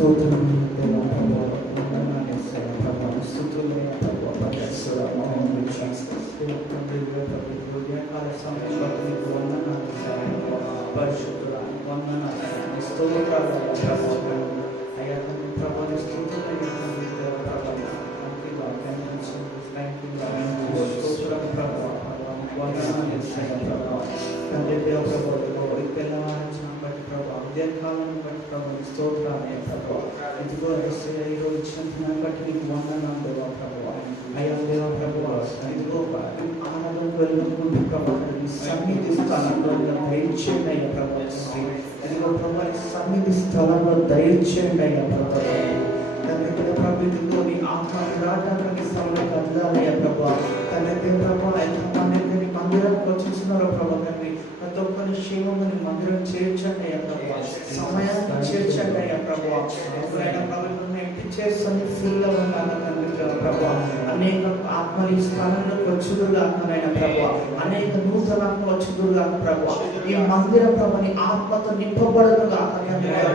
స్తోత్రం దేవా ప్రభువా, వందనాలు యేసయ్యా ప్రభువా, స్తుతులయ్యా ప్రభువా, పరిశుద్ధుడా, మహోన్నతుడా, ఉదయకాల సమయంలో నీకు వందనాలు యేసయ్యా ప్రభువా, పరిశుద్ధుడా, వందనాలు స్తోత్రాలు ప్రభువా, అయ్యా తండ్రి ప్రభువా, స్తుతులయ్యా తండ్రి దేవా ప్రభువా, స్తోత్రం ప్రభువా, వందనాలు యేసయ్యా ప్రభువా, తండ్రి దేవా ప్రభువా, ఈ పిల్లవాడిని బట్టి ప్రభువా, ఉదయకాలం బట్టి ప్రభువా, స్తోత్రాలయ్యా ప్రభువా, ఇదిగో యేసయ్యా ఈరోజు ఇచ్చిన బట్టి నీకు వందనాలు దేవా ప్రభువా, అయ్యా దేవా ప్రభువా, ఇదిగో ఆనందం వెళ్ళుకుంటూ ప్రభువా, ఈ సన్నిధి స్థలంలో దయచేయండి అయ్యా ప్రభువా, ఇదిగో ప్రభువా, ఈ సన్నిధి స్థలంలో దయచేయండి అయ్యా ప్రభువా, తండ్రి ప్రభు, ఇదిగో నీ ఆత్మ విరాటానికి స్థలంలోకి అందాలయ్యా ప్రభువా, తండ్రి ప్రభువా, ఎంతమంది మందిరానికి వచ్చేస్తున్నారో ప్రభు తండ్రి, ప్రతి ఒక్కరి క్షేమముని మందిరం చేర్చండి అయ్యా ప్రభువా, సమయాన్ని చేర్చండి అయ్యా ప్రభువా, ఎప్పుడైనా ప్రభుత్వం ఇంటి చేస్తుంది ఫుల్ ఉన్నాను తండ్రి ప్రభువా, అనేక ఆత్మలు ఈ స్థానంలోకి వచ్చుదురుగానైనా ప్రభువా, అనేక నూతన ఆత్మ వచ్చుదురుగాను ప్రభువా, ఈ మందిర ప్రభుని ఆత్మతో నింపబడునుగా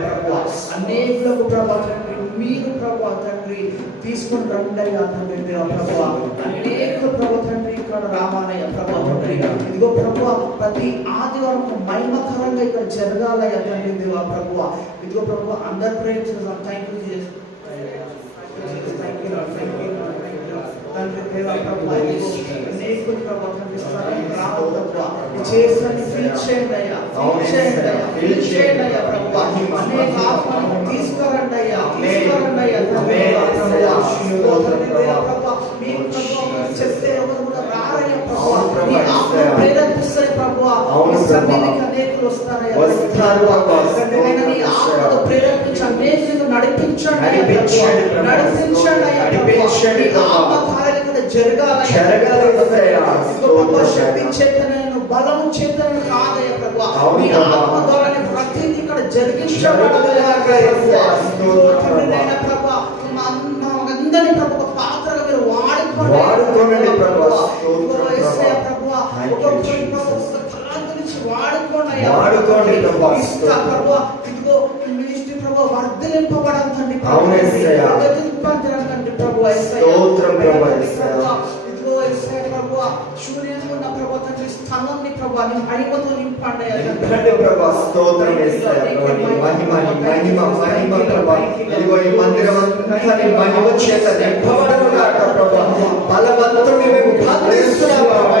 ప్రభువా, అనేకులకు ప్రభువా తండ్రి మీరు ప్రభువా తండ్రి తీసుకుని రండి అయ్యా తండ్రి ప్రభువా, అనేక ప్రభు తండ్రి ఇక్కడ రావాలయ్య ప్రభు తండ్రి, ఇదిగో ప్రభువా ప్రతి ఆదివారం మహిమకరంగా ఇక్కడ జరగాలయ్యా తండ్రి దేవా ప్రభువా, ఇదిగో ప్రభువా అందరు ప్రేర్ చేద్దాం. Thank you Jesus, thank you తండ్రి దేవా ప్రభువా, అనేక ప్రభు తండ్రి స్థలం రావు ప్రభువా, చేసని ఫీల్ చేయండి అయ్యా, ఫీల్ చేయండి అయ్యా ప్రభువా, అనేక ఆత్మలను తీసుకురండి అయ్యా, తీసుకురండి అయ్యా తండ్రి దేవా ప్రభువా, మీ ప్రభువా చెప్తే ఎవరు కూడా రారయ్యా ప్రభువా, మీ ఆత్మ ప్రేరేపిస్తాయి ప్రభువా, మీ సన్నిధికి అనేకులు వస్తారయ్యా తండ్రి, నీ ఆత్మతో ప్రేరేపించి అనేకులను నడిపించండి అయ్యా ఆత్మ కార్యాలు కూడా జరగాలి శక్తి చేతనను బలము చేతనను కాదయ్యా ప్రభువా, మీ ఆత్మ ద్వారానే ప్రతిదీ ఇక్కడ జరిగించబడాలయ్యా ప్రభువా, అందరినీ ప్రభువా పాత్రగా మీరు వాడుకోండి ప్రభువా, యేసయ్యా ప్రభువా, ఒక్కొక్కరిని వాడుకోండి ప్రభువా, ఇదిగో మినిస్ట్రీ ప్రభువా వర్ధలింపబడాలండి ప్రభువా, ఇదిగో యేసయ్యా ప్రభువా శూన్యంగా ఉన్న ప్రభువా తండ్రి స్థలాన్ని ప్రభువా నీ మహిమతో నింపండి ప్రభువా, స్తోత్రం యేసయ్యా మహిమ ప్రభువా, ఇదిగో ఈ మందిరం అంతా నీ మహిమ చేత నింపబడుగాక ప్రభువా, బలవంతుడిని మేము ప్రార్థిస్తున్నాము ప్రభువా,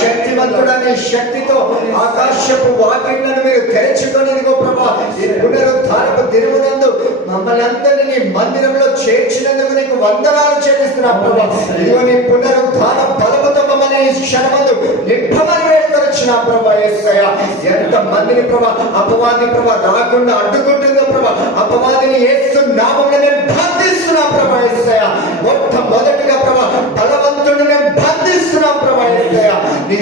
శక్తివంతుడనే శక్తితో ఆకాశపు వాకిళ్లను మీరు తెరచుకొని ఇదిగో ప్రభువా ఈ పునరుద్ధారపు దినమునందు మమ్మల్ని అందరినీ నీ మందిరంలో చేర్చినందుకు నీకు వందనాలు చెల్లిస్తున్నాం ప్రభువా, ఇదిగో నీ పునరుద్ధార బలముతో మమ్మల్ని ఈ క్షణమందు నింపమని వేడుకొనిచున్నాం ప్రభువా యేసయ్యా, ఎంత మందిని ప్రభువా అపవాది ప్రభువా రాకుండా అడ్డుకుంటుందో ప్రభువా, అపవాదిని యేసు నామములో నేను బంధిస్తున్నాం ప్రభువా యేసయ్యా, మొట్టమొదటిగా ప్రభువా బలవంతుడిని నేను బంధిస్తున్నాం ప్రభువా యేసయ్యా, నీ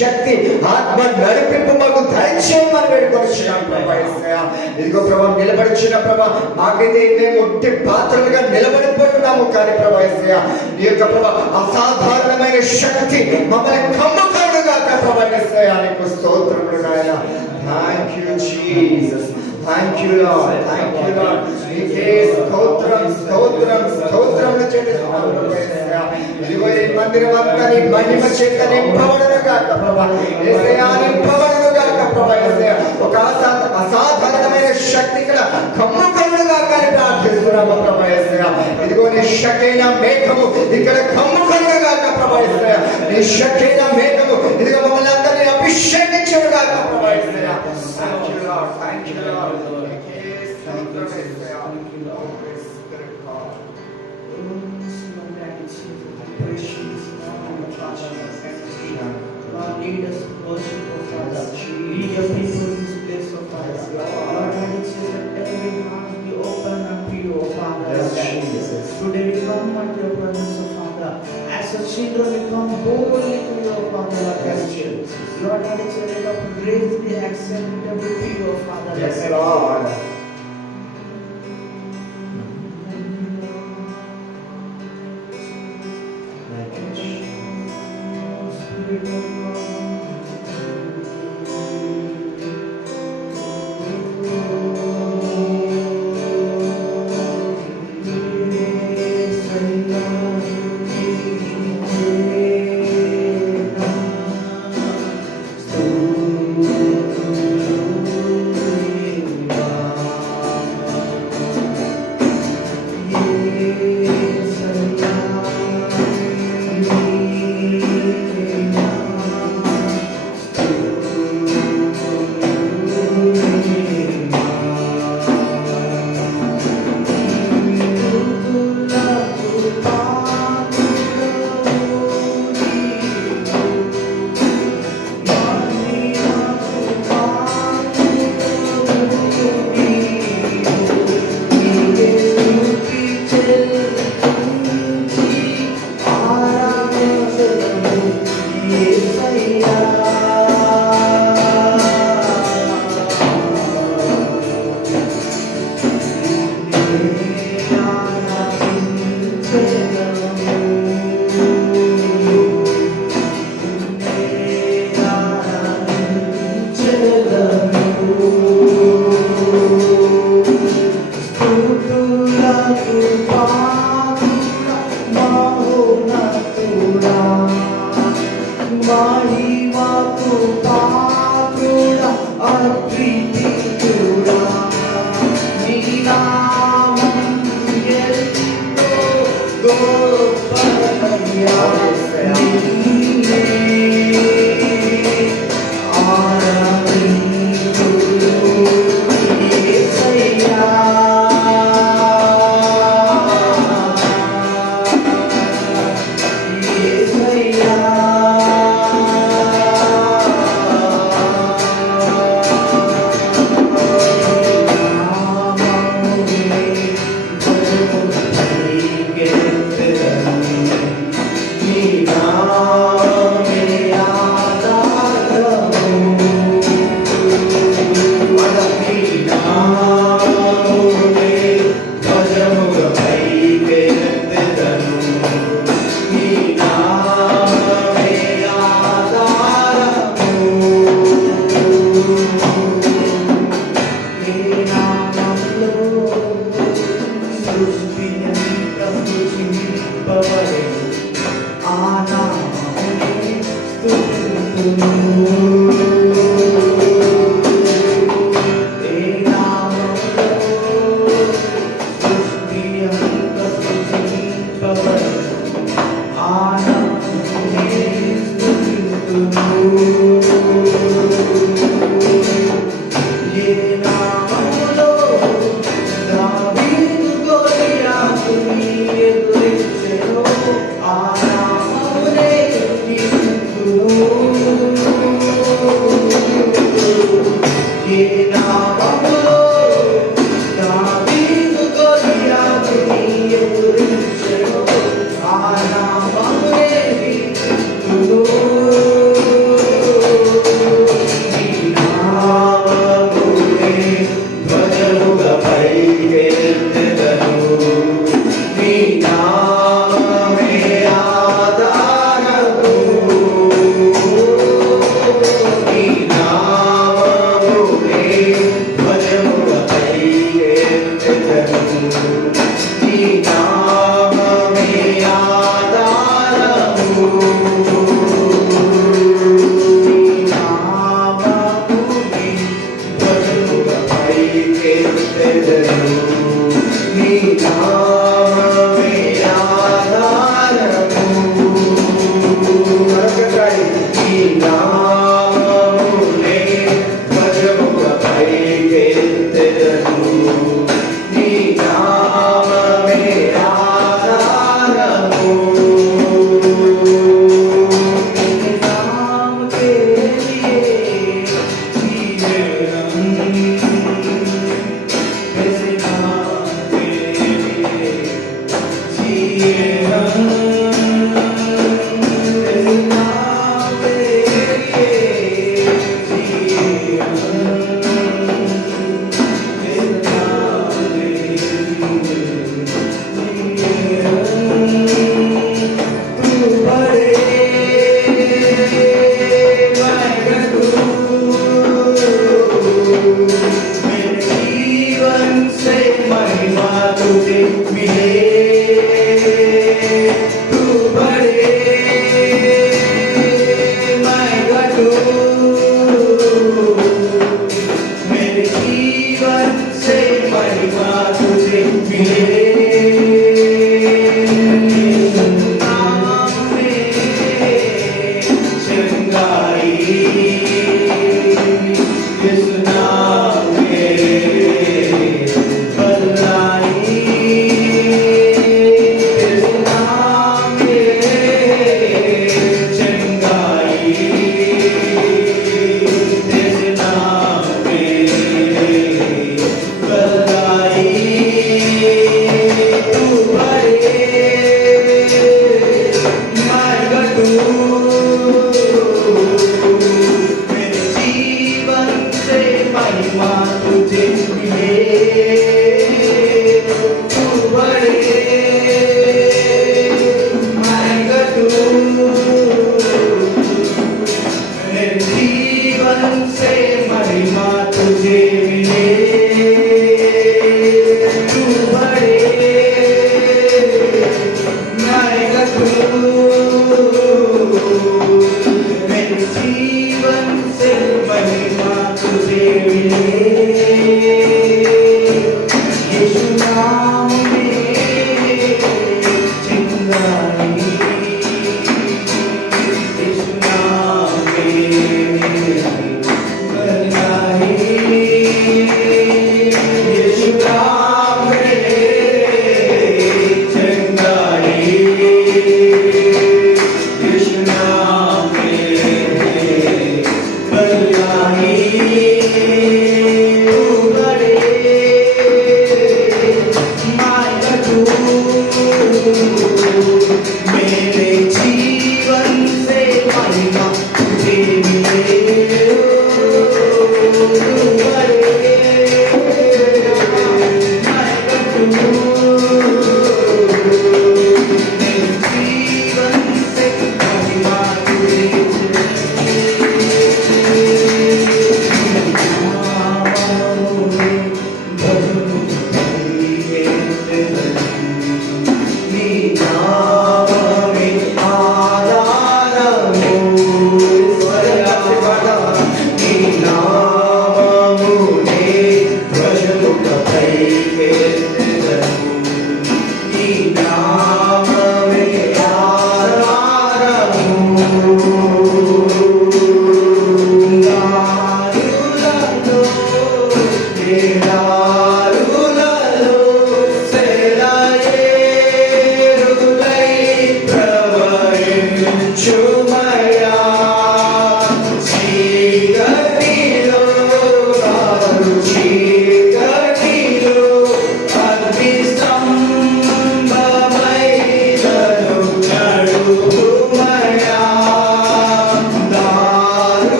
శక్తి ఆత్మ నడిపింపు మాకు దయచేయమని వేడుకొనిచున్నాం ప్రభువా యేసయ్యా, ఇదిగో ప్రభువా నిలబడిచిన ప్రభువా మాకైతే మేము ఒట్టి పాత్రలుగా నిలబడిపోతున్నాము, కానీ ప్రభువా యేసయ్యా నీ యొక్క ప్రభువా అసాధారణమైన శక్తి మమ్మల్ని కమ్ముకొనుగాక ప్రభువా యేసయ్యా, నీకు స్తోత్రములు నాయన. Thank you Jesus, thank you lord, thank you lord, నీకే స్తోత్రం చెల్లిస్తున్నాము ప్రభువా యేసయ్యా, ఇదిగో ఈ మందిరం అంతా నీ మహిమ చేత నింపబడునుగాక ప్రభువా యేసయ్యా, నింపబడునుగాక ప్రభువా యేసయ్యా, ఒక అసాధారణమైన శక్తి ఇక్కడ కమ్ముకొనుగాక అని ప్రార్థిస్తున్నాము ప్రభువా యేసయ్యా, ఇదిగో నీ షకేన మేఘము ఇక్కడ కమ్ముకొనుగాక ప్రభువా యేసయ్యా, నీ షకేన మేఘము ఇదిగో మమ్మల్ని అందరినీ అభిషేకించుగాక ప్రభువా యేసయ్యా. Thank you lord, thank you lord, lead us to worship, O Father. Lead your people in this place, O Father. Lord, I say that every heart be open unto you, O Father. Today we come unto your presence, O Father. As your children, we come boldly to you, O Father, Lord. Lord, I say that grace be acceptable to you, O Father. Yes, Lord.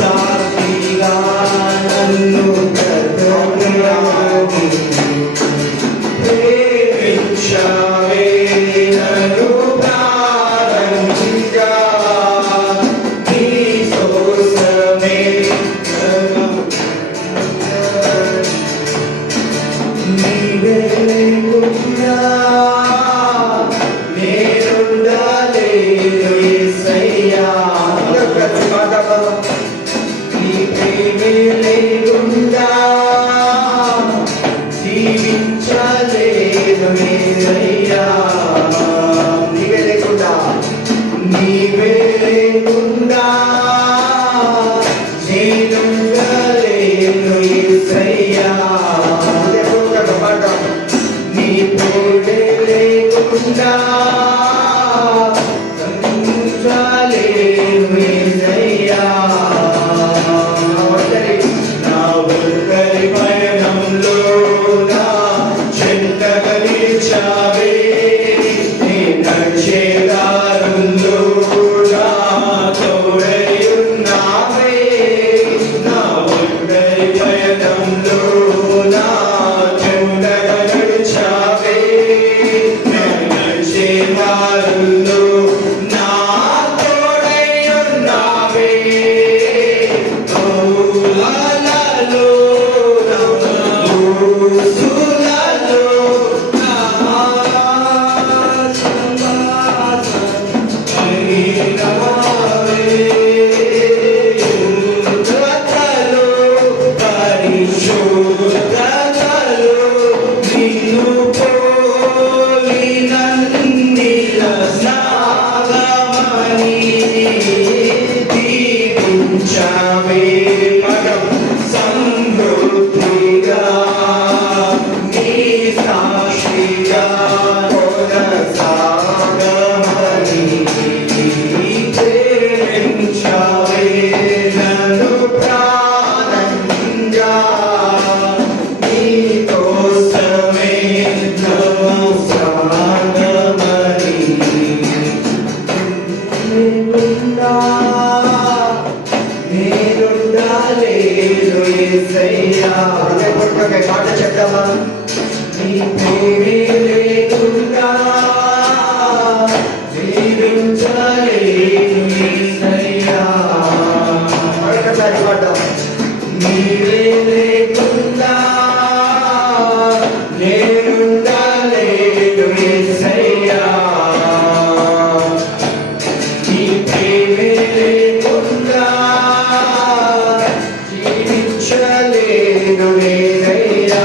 సాక్షిగా నన్ను బ్రతకనివ్వు. ప్రేమించావే నన్ను ప్రాణంగా, నీ కోసమే నీవే లేకుండా నేనుండలేను యేసయ్యా. నీ ప్రేమే లేకుండా జీవించలేను యేసయ్యా. నీవే లేకుండా నీవే లేకుండా నేనుండలేను యేసయ్యా. నీ ప్రేమే లేకుండా జీవించలేను యేసయ్యా. నా ఒంటరి పయనంలో నా చెంతగా నిలిచావే, నీ నడిచే దారుల్లో నా తోడై ఉన్నావే. నా ఒంటరి పయనంలో నా చెంతగా నడిచావే, నీ నడిచే దారుల్లో నా తోడై ఉన్నావే. ఊహలలో ఊసులలో నా అయినావే. యుద్ధతలో పరిశుద్ధతలో నిన్ను పోలినందిల స్నాగమని దీవించావే. పదం సమృద్ధిగా నీ సాక్షిగా కొనసాగమని ప్రేమించావే నన్ను ప్రాణంగా, నీ కోసమే నన్ను సాగమని. నేనుండా నేనుండలేను యేసయ్యా. హృదయపూర్వక మాట చెప్తామా? నీ ప్రేమే లేకుండా జీవించలేను యేసయ్యా. మరొకసారి మాట. నీవే లేకుండా నేనుండలేను యేసయ్యా. నీ ప్రేమే లేకుండా జీవించలేను యేసయ్యా.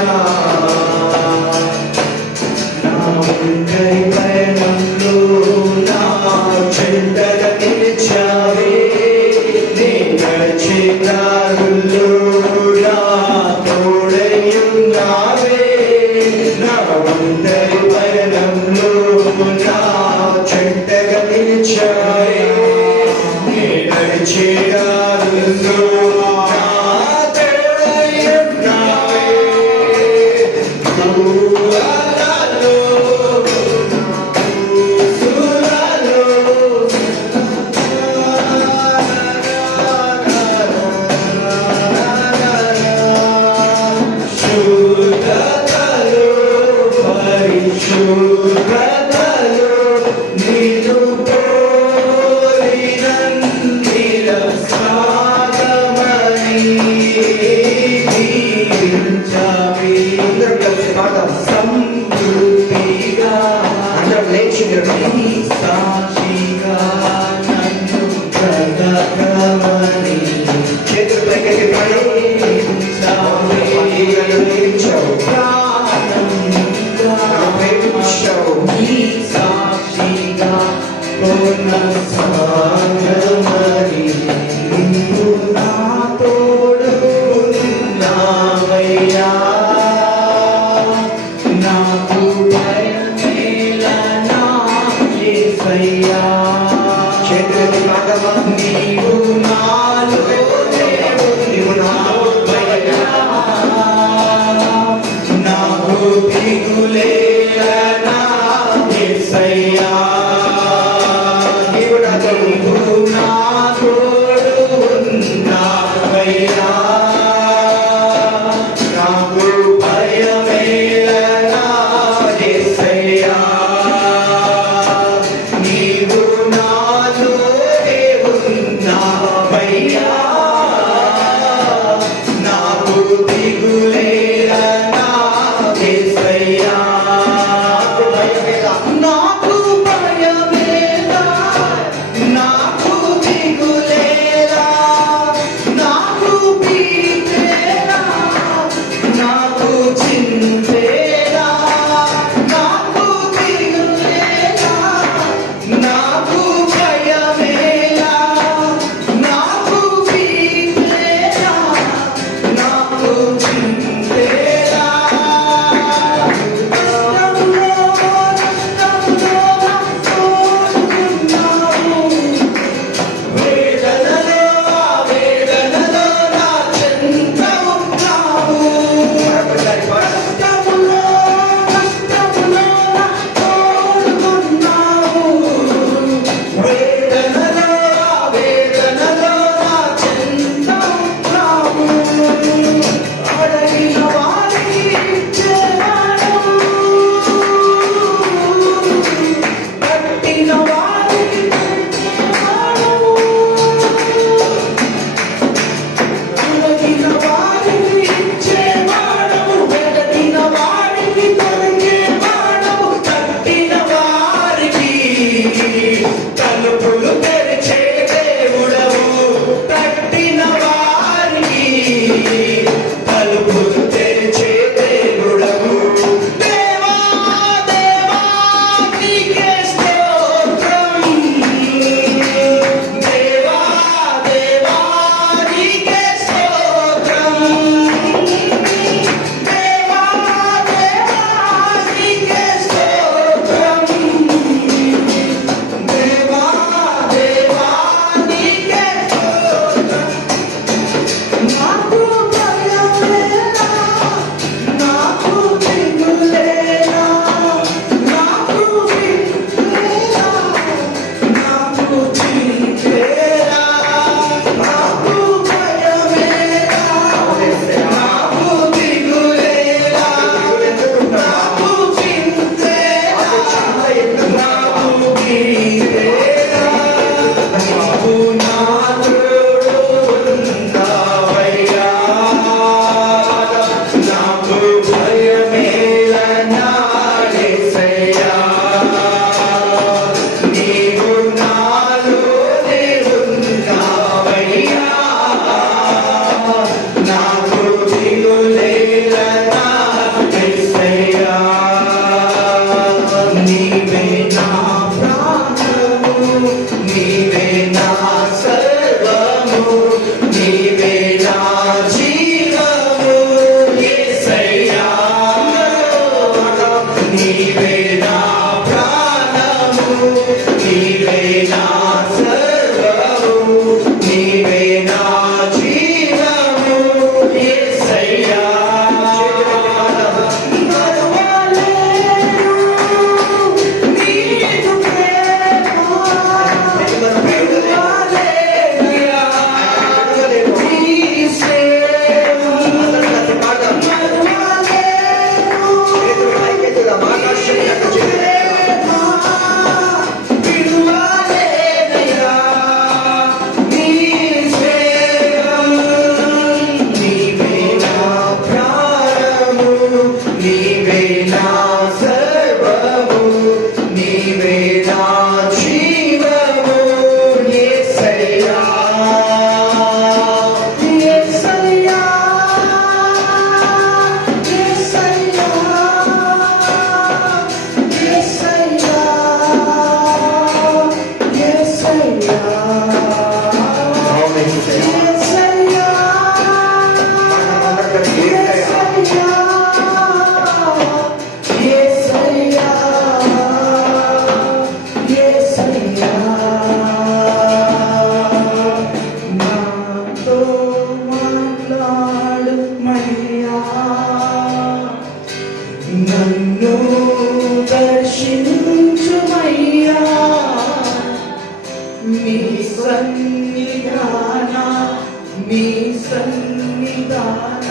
నీ సన్నిధాన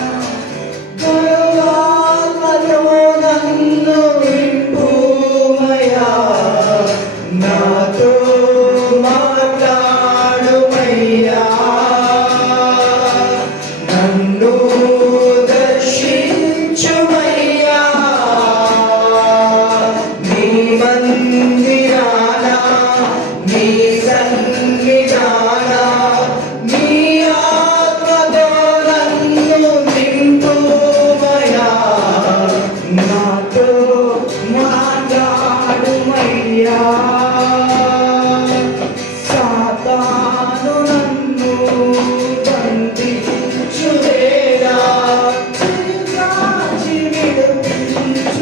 గర్వాత్మతో నన్ను నింపుమయ్యా, నాతో మాట్లాడుమయ్యా, నన్ను దర్శించుమయ్యా, నీ మందిరాన నీ సన్నిధాన నీ ఆత్మతో నన్ను నింపుమయ్యా, నాతో మాట్లాడుమయ్యా. సాతాను నన్ను బంధించువేళ చిరుగాచి విడిపించుమయ్యా.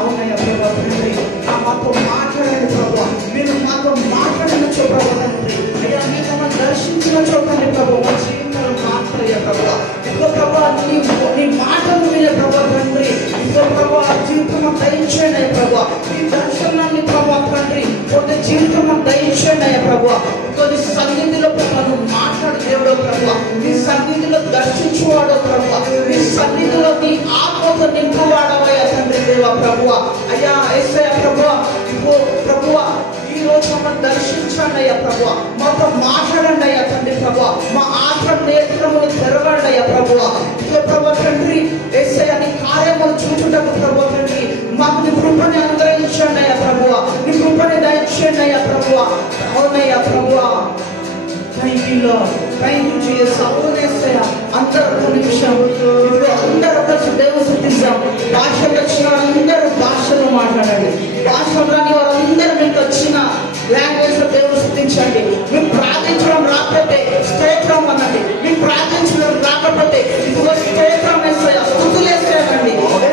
అవునయ్యా ప్రభా తండ్రి, మాతో మాట్లాడండి ప్రభా, మీరు మాతో మాట్లాడినచో ప్రభా తండ్రి, అయ్యా మీరు మమ్మల్ని దర్శించిన చోటండి ప్రభా, మా జీవితాలు మాట్లాడయ్యా ప్రభా. ఇదిగో ప్రభా నీ మాటలు వినే ప్రభా తండ్రి, ఇదిగో ప్రభా జీవితం దయచేయండి ప్రభా, మీ దర్శనాన్ని ప్రభా తండ్రి కొద్ది జీవితం దయచేయండి ప్రభా. కొద్ది సన్నిధిలో ప్రభా నువ్వు మాట్లాడు దేవుడో ప్రభా, నీ సన్నిధిలో దర్శించువాడో ప్రభా, నీ సన్నిధిలో నీ ఆత్మతో నింపువాడవయ్యా తండ్రి దేవా ప్రభువా. అయ్యా యేసయ్య ప్రభువా, ఇదిగో ప్రభువా ఈ రోజు మమ్మల్ని దర్శించండి అయ్యా ప్రభువా, మాతో మాట్లాడండి అయ్యా తండ్రి ప్రభువా, మా ఆత్మ నేత్రములు తెరవండి అయ్యా ప్రభువా. ఇదిగో ప్రభువా తండ్రి యేసయ్య నీ కార్యములు చూచుటకు ప్రభువా తండ్రి మాకు నీ కృపని అనుగ్రహించండి అయ్యా ప్రభువా, నీ కృపని దయచేయండి అయ్యా ప్రభువా. అవునయ్యా ప్రభువా, thank you lord, thank you Jesus. అవునేసయ్య అందరూ ఒక నిమిషం ఇప్పుడు అందరూ కలిసి దేవుని స్తుతిద్దాం. భాషలు వచ్చిన అందరూ భాషలు మాట్లాడండి, భాషలు రాని వారందరూ మీకు వచ్చిన లాంగ్వేజ్ లో దేవుని స్తుతించండి. మేము ప్రార్థించడం రాకపోతే స్తోత్రం అనండి, మేము ప్రార్థించడం రాకపోతే ఇదిగో స్తోత్రం వేస్తాయా, స్తుతులు వేస్తాయండి.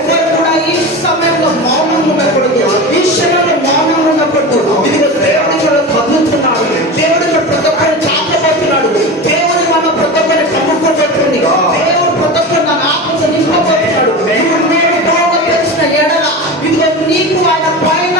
ఎవరు కూడా ఈ సమయంలో మౌనంగా ఉండకూడదు, ఈ క్షణంలో మౌనంగా ఉండకూడదు. ఇదిగో దేవుడి కూడా కదులుతున్నాడు, దేవుడి ప్రతి ఒక్కరు చాపబోతున్నాడు, దేవుడి మన ప్రతి ఒక్కరి ప్రముఖం పెట్టుకుంది, దేవుడు ప్రతి ఒక్కరు నా ఆత్మతో నింపబోతున్నాడు. నేను బాగా తెలిసిన ఎడల ఇదిగో నీకు ఆయన పైన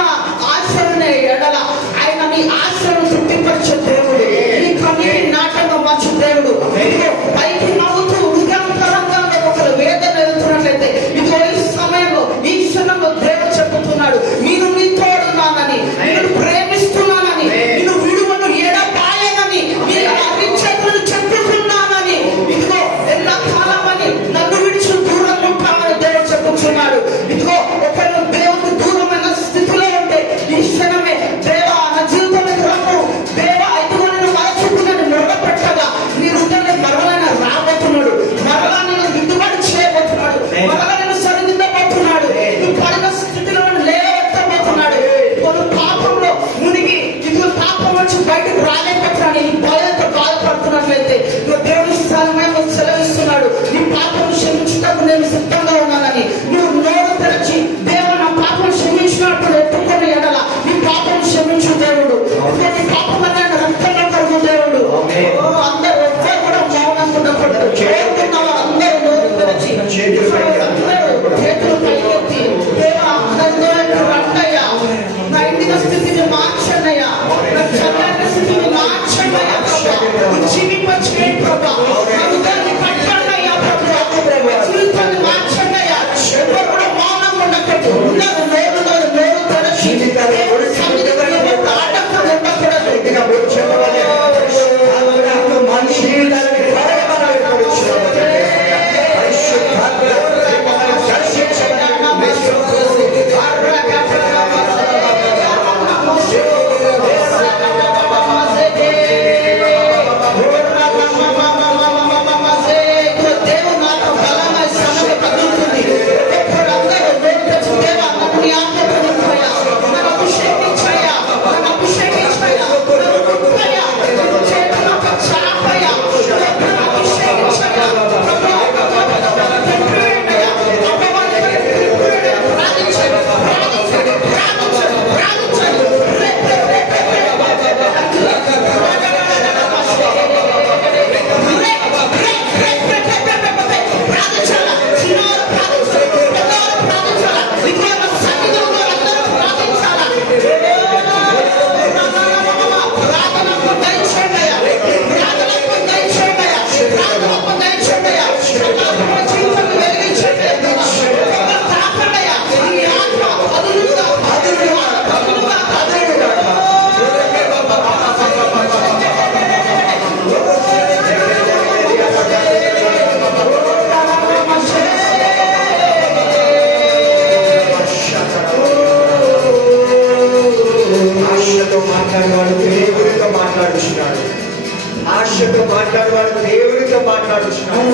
మాట్లాడు వాళ్ళు దేవుడితో మాట్లాడుతున్నారు.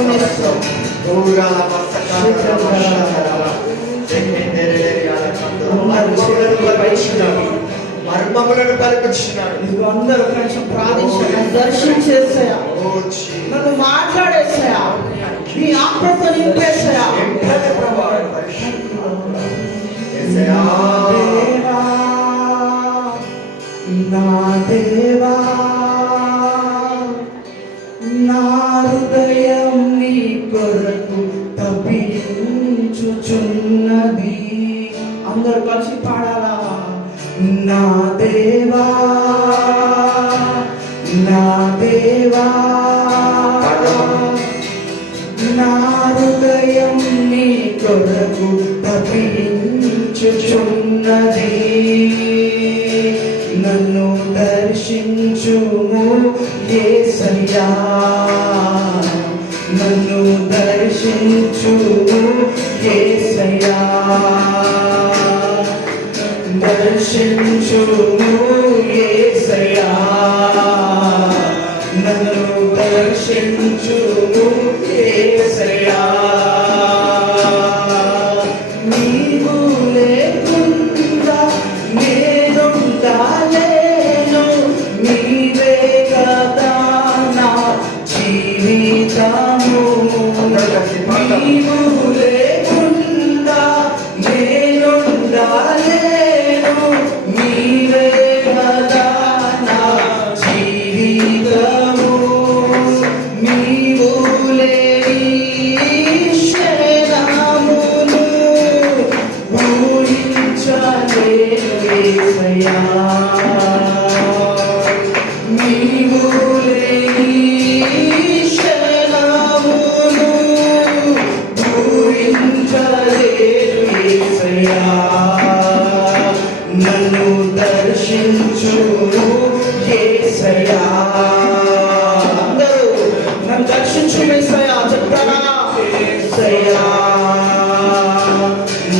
మర్మములను పలికించినాడు. అందరూ కొంచెం ప్రార్థించా, దర్శించేసాయా, నన్ను మాట్లాడేసాయా, నీ ఆత్మతో నింపేసాయా. నా దేవా నా హృదయం నీ కొరకు తప్పించుచున్నది. అందరూ కలిసి పాడాలా. నా దేవా నా దేవా నా హృదయం నీ కొరకు తప్పించుచున్నది. నన్ను దర్శించుము యేసయ్యా, నన్ను దర్శించుము యేసయ్యా, దర్శించుము యేసయ్యా, నన్ను దర్శించుము యేసయ్యా. నీవు లేకుండా నేనుండలేను, నీవే కదా నా జీవితము. నీవు లేకుండా నేనుండలేను, నీవే కదా నా జీవితము. నీవు లేని క్షణమును ఊహించలేను యేసయ్యా. నీవు లేని క్షణమును ఊహించలేను యేసయ్యా. నన్ను దర్శించుము యేసయ్యా. అందరూ నన్ను దర్శించు యేసయ్యా చెప్తారా. యేసయ్యా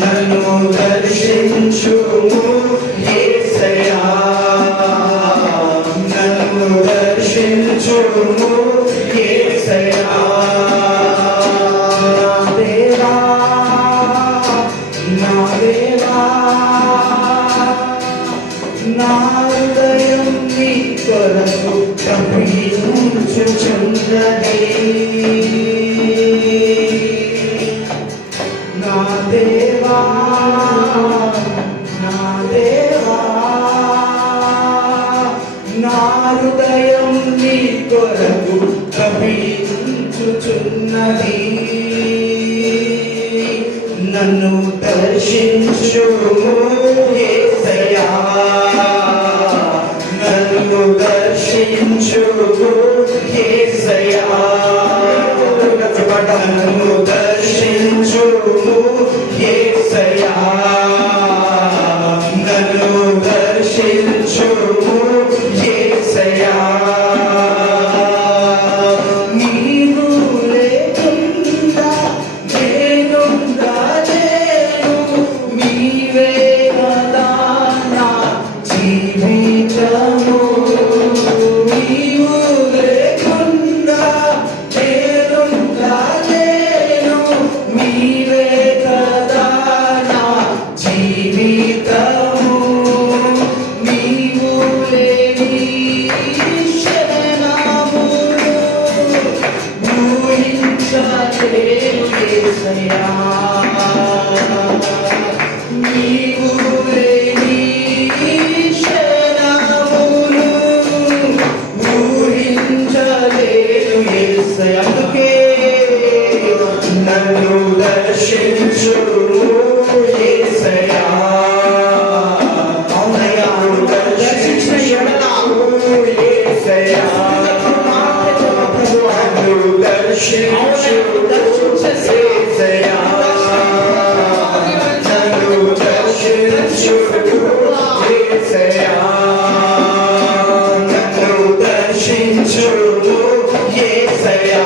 నన్ను దర్శించుము యేసయ్యా, నన్ను దర్శించుము యేసయ్యా. దేవా నా దేవా నా హృదయం నీ కొరకు తప్పించుచున్నది. నా దేవా నా దేవా నా హృదయం నీ కొరకు తప్పించుచున్నది. నన్ను దర్శించుము యేసయ్యా, నన్ను దర్శించుము యేసయ్యా, నన్ను దర్శించుము యేసయ్యా, నన్ను దర్శించుము యేసయ్యా. నీవు లేకుండా నేనుండలేను, నీవే కదా నా జీవితము. నీవు లేకుండా నేనుండలేను, నీవే కదా నా జీవితము. నీవు లేని క్షణమును ఊహించలేను యేసయ్యా. నీవు లేని క్షణమును ఊహించలేను యేసయ్యా. అందుకే నన్ను దర్శించుము యేసయ్యా. అవునయ్యా, దర్శించిన ఎడల యేసయ్యా, నన్ను దర్శించు యేసయ్యా, నన్ను దర్శించు యేసయ్యా, నన్ను దర్శించుము యేసయ్యా,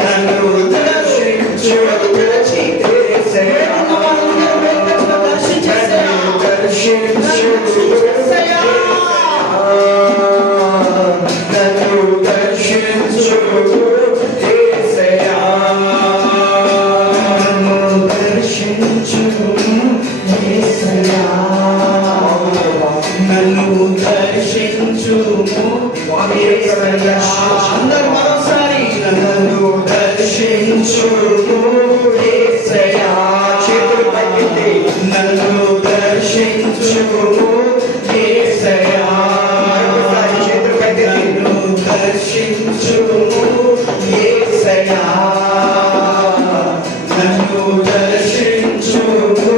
నన్ను దర్శించు యేసయ్యా, నన్ను దర్శించు యేసయ్యా, నన్ను యేసయ్యా. చేతులు పైకెత్తి నన్ను దర్శించుము యేసయ్యా. మరొకసారి చేతులు పైకెత్తి నన్ను దర్శించుము యేసయ్యా. నన్ను దర్శించుము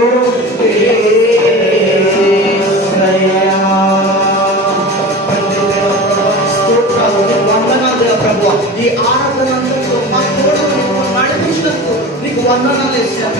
యేసయ్యా. స్తోత్రాలు, నీకు వందనాలు ప్రభువా. ఈ ఆరాధన అంతట్లో మా తోడు నీకు నడిపించినందుకు నీకు వందనాలు ఇస్తున్నాను.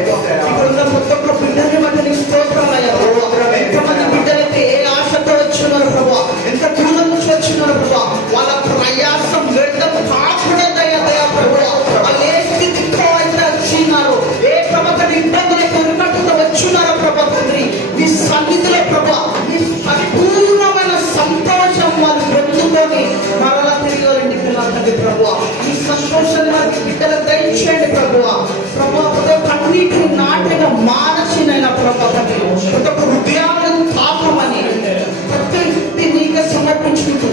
ఇక్కడ ఉన్న ప్రతి ఒక్క బిడ్డని బట్టి నీకు స్తోత్రాలయ్యా ప్రభువా. ఎంతమంది బిడ్డలైతే ఏ ఆశతో వచ్చినారు ప్రభువా, ఎంత దూరం నుంచి వచ్చినారు ప్రభువా, వాళ్ళ ప్రయాసం వ్యర్థం కాకుండా దయ ప్రభువా. వాళ్ళు ఏ స్థితితో అయితే వచ్చినారు, ఏ ప్రభుత్వ ఇబ్బందులకు ఉన్నట్టుగా వచ్చినారో ప్రభా తండ్రి, నీ సన్నిధిలో ప్రభా నీ పరిపూర్ణమైన సంతోషం వాళ్ళు పొందుకొని మరలా తిరిగి వారి పిల్లలండి ప్రభువా. ఈ సంతోషాన్ని వారికి బిడ్డలకు దయచేయండి ప్రభువా. ప్రభువా ప్రతి కన్నీటిని నాటిగా మానసినైనా ప్రభా తండ్రి, ప్రతి ఒక్క హృదయాలను తాపమని ప్రతి వ్యక్తి నీకే సమర్పించుకుంటూ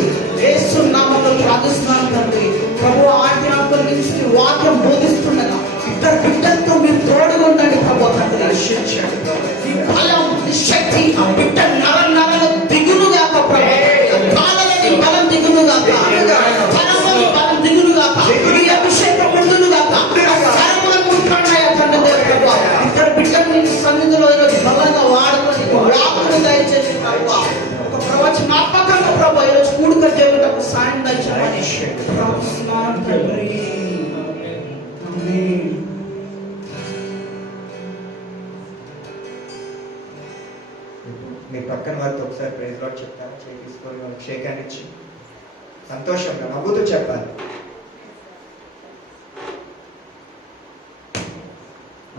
యేసు నామములో ప్రార్థిస్తున్నాను తండ్రి. ప్రభువా ఆజ్ఞాపన నుంచి వాక్యం బోధిస్తుండగా ఇద్దరు బిడ్డలతో మీరు తోడుగా ఉండండి ప్రభువా తండ్రి. ఈ బలం ఈ శక్తి ఆ బిడ్డ నరలో దిగులుగా ప్రభువా, కాలని బలం దిగులుగా, పరమని బలం దిగులుగా, ఈ అభిషేకం ముందులుగా ఇద్దరు బిడ్డలు నీ సన్నిధిలో ఈరోజు బలంగా వాడుకొని వాకును దయచేసి ప్రభువా, ఒక ప్రవచనాత్మకంగా ప్రభువా ఈరోజు కూడుక దేవులకు సాయం దయచేయమని ప్రార్థిస్తున్నాను తండ్రి. ఆమేన్. మీ పక్కన వారితో ఒకసారి ప్రైజ్ లార్డ్ చెప్తాను. చేయి తీసుకొని వాళ్ళకి షేక్ హ్యాండ్ ఇచ్చి సంతోషంగా నవ్వుతూ చెప్పాలి.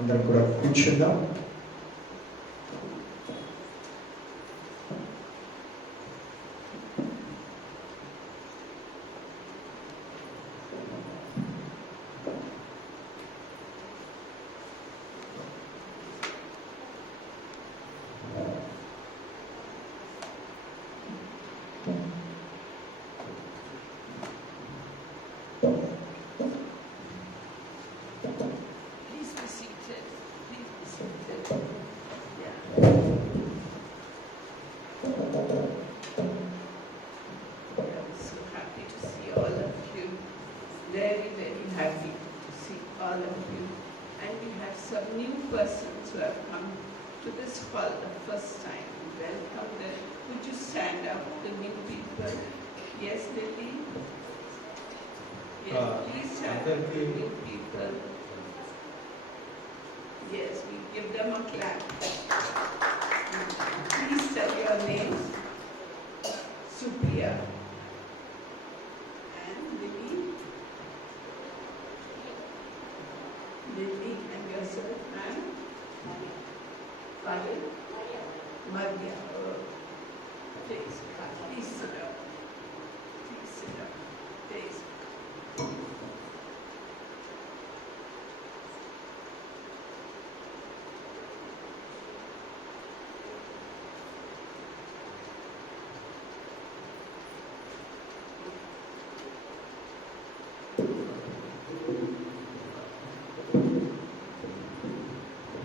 అందరం కూడా కూర్చుందాం. Please be seated. Please be seated. Yeah. I'm so happy to see all of you. Very, very happy to see all of you. And we have some new persons who have come to this hall the first time. Welcome them. Would you stand up, the new people? Yes, Lily? Yes, please stand up, the new people. Yes, we give them a clap. Please tell your names. Supriya. And Lily. Lily and yourself and Pardon? Maria. Oh. Please, please sit down. Please sit down. Please.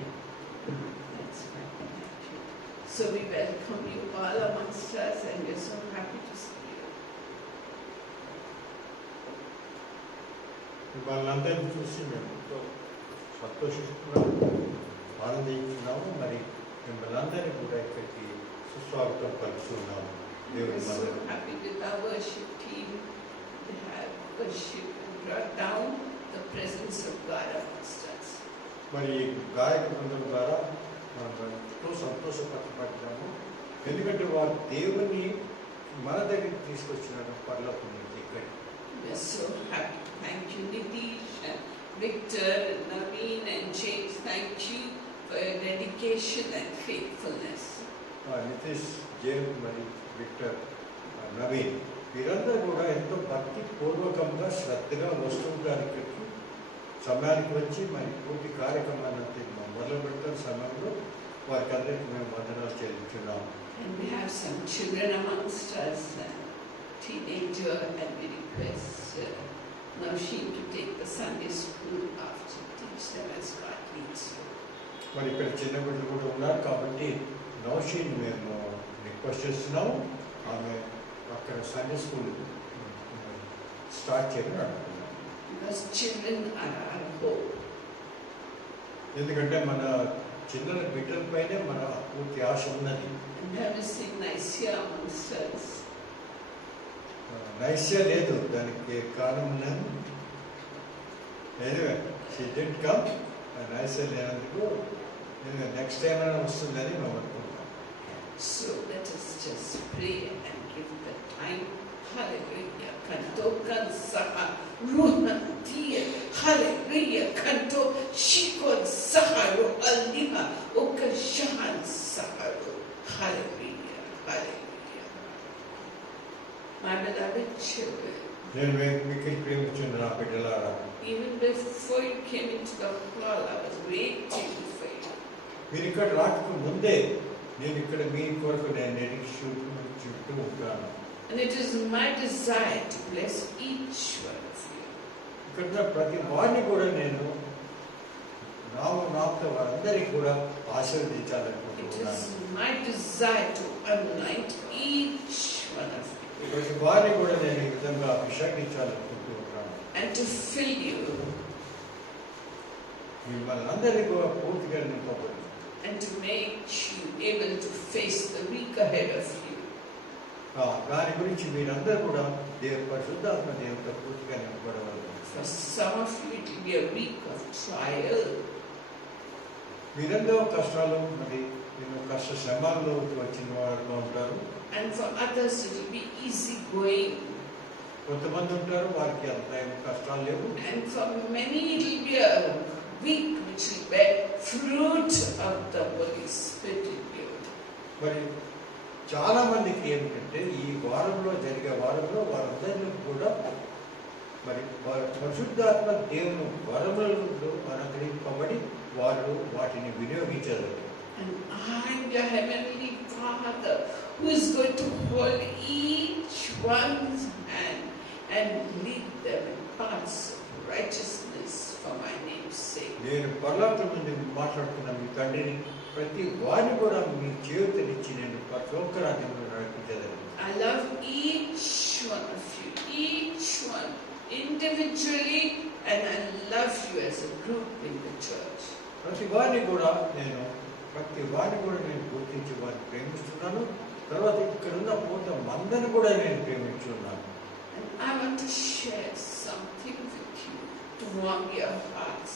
That's fine. Thank you. So we welcome you all amongst us and we're so happy to see you. వాళ్ళందరినీ చూసి మేము ఎంతో సంతోషిస్తున్నాము, ఆనందించున్నాము. మరి మిమ్మల్ని అందరినీ కూడా ఇక్కడికి సుస్వాగతం పలుకుతున్నాము. We're దేవుని so మనలో happy with our worship team. They have worship and brought down the presence of God amongst us. మరి ఈ గాయక బృందం ద్వారా మనం ఎంతో సంతోషపరచబడ్డాము. ఎందుకంటే వారు దేవుని మన దగ్గరికి తీసుకొచ్చినారు పరలోకం నుంచి ఇక్కడికి. We're so happy. Thank you, Nitish and Victor, Naveen and James. Thank you for your dedication and faithfulness. Nitish, James, మరి విక్టర్, నవీన్ వీరందరూ కూడా ఎంతో భక్తి పూర్వకంగా శ్రద్ధగా వస్తుంటారు ఇక్కడికి. సమయానికి వచ్చి మరి పూర్తి కార్యక్రమాన్ని మొదలు పెడతారు. సమయంలో వారికి అందరికీ మేము వందనాలు చెల్లించున్నాము. And we have some children amongst us, teenager, and we request Navsheen to take the Sunday school after teach them as God leads you. మరి ఇక్కడ చిన్న బిడ్డలు కూడా ఉన్నారు కాబట్టి నౌషీన్ మేము రిక్వెస్ట్ చేస్తున్నాము ఆమె అక్కడ సండే స్కూల్ స్టార్ట్ చేయమని అనుకుంటున్నాం. Because children are our hope. ఎందుకంటే మన చిన్న బిడ్డలపైనే మన పూర్తి ఆశ ఉన్నది. And have you seen Nicaea amongst us? నైస్య లేదు, దానికి కారణం ఉన్నది. ఎనివే షీ డిడ్ కమ్, నైస్య లేనందుకు నెక్స్ట్ టైం అయినా వస్తుందని మేము అనుకుంటాం. So let us just pray and give the time. Hallelujah. Kanto kansaha ruhantiya. Hallelujah. Kanto shikon saharo alniha okashahan saharo. Hallelujah. Hallelujah. My beloved children, నేను మీకు ప్రేమించిన నా బిడ్డలారా, even before you came into the hall, I was waiting for you. మీరు ఇక్కడ రాక ముందే నేను ఇక్కడ మీ కొరకు నేను నిరీక్షిస్తూ ఉంటాను. And it is my desire to bless each one of you. ఇక్కడ ప్రతి వారిని కూడా నేను నాతో వారందరికీ కూడా It ఆశీర్వదించాలనుకుంటున్నాను. is my desire to anoint each one of you ప్రతి వారిని కూడా నేను ఈ విధంగా అభిషేకించాలనుకుంటూ ఉంటాను. and to fill you మిమ్మల్ని అందరినీ కూడా పూర్తిగా నింపబడి and to make you able to face the week ahead of you. దాని గురించి మీరందరూ కూడా పరిశుద్ధాత్మ దేవునితో పూర్తిగా నింపబడవాలి. For some of you it will be a week of trial. మీరందరూ కష్టాలు మరి కష్ట శ్రమాల్లో వచ్చిన వారుగా ఉంటారు. And for others it will be easy going. కొంతమంది ఉంటారు వారికి అంత ఏం కష్టాలు లేవు. And for many it will be a week which will bear fruit of the Holy Spirit in you. మరి చాలా మందికి ఏమిటంటే ఈ వారంలో జరిగే వారంలో వారందరినీ కూడా మరి పరిశుద్ధాత్మ దేవుని వరములలో అనుగ్రహింపబడి వారు వాటిని వినియోగించారు. And I'm your heavenly Father who is going to hold each one's hand and lead them in paths of righteousness for my name's sake. నేను పరలోకం నుండి మాట్లాడుతున్న మీ తండ్రిని ప్రతి వారిని కూడా మీ జీవితాన్నిచ్చి నేను ప్రతి ఒక్క రాజ్యంలో నడిపించేదాన్ని. I love each one of you, each one individually, and I love you as a group in the church. ప్రతి వారిని కూడా నేను గుర్తించి వారిని ప్రేమిస్తున్నాను. తర్వాత ఇక్కడ ఉన్న పూర్తి మందని కూడా నేను ప్రేమించున్నాను. And I want to share something with you to warm your hearts.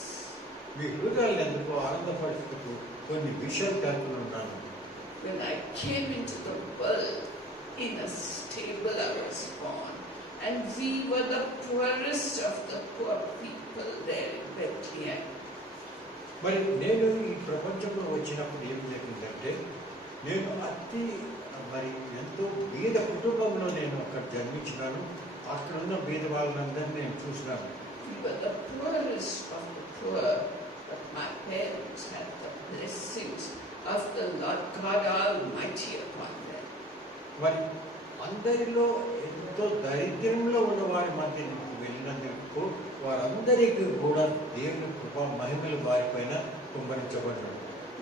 మీ హృదయాలను ఎందుకు ఆనందపరుస్తూ కొన్ని విషయాలు తెలుపుతున్నాను. When I came into the world, in a stable I was born, and we were the poorest of the poor people there in Bethlehem. మరి నేను ఈ ప్రపంచంలో వచ్చినప్పుడు ఏం జరిగిందంటే నేను ఎంతో బీద కుటుంబంలో నేను అక్కడ జన్మించినాను. అక్కడ ఉన్న బీద వాళ్ళందరినీ నేను చూసినాను. We were the poorest of the poor, but my parents had the blessings of the Lord God Almighty upon them. మరి అందరిలో ఎంతో దరిద్రంలో ఉన్న వారి మధ్య వెళ్ళినందుకు వారందరికీ కూడా దేవుని కృప మహిమలు వారిపైన కుమ్మరించబడ్డాడు.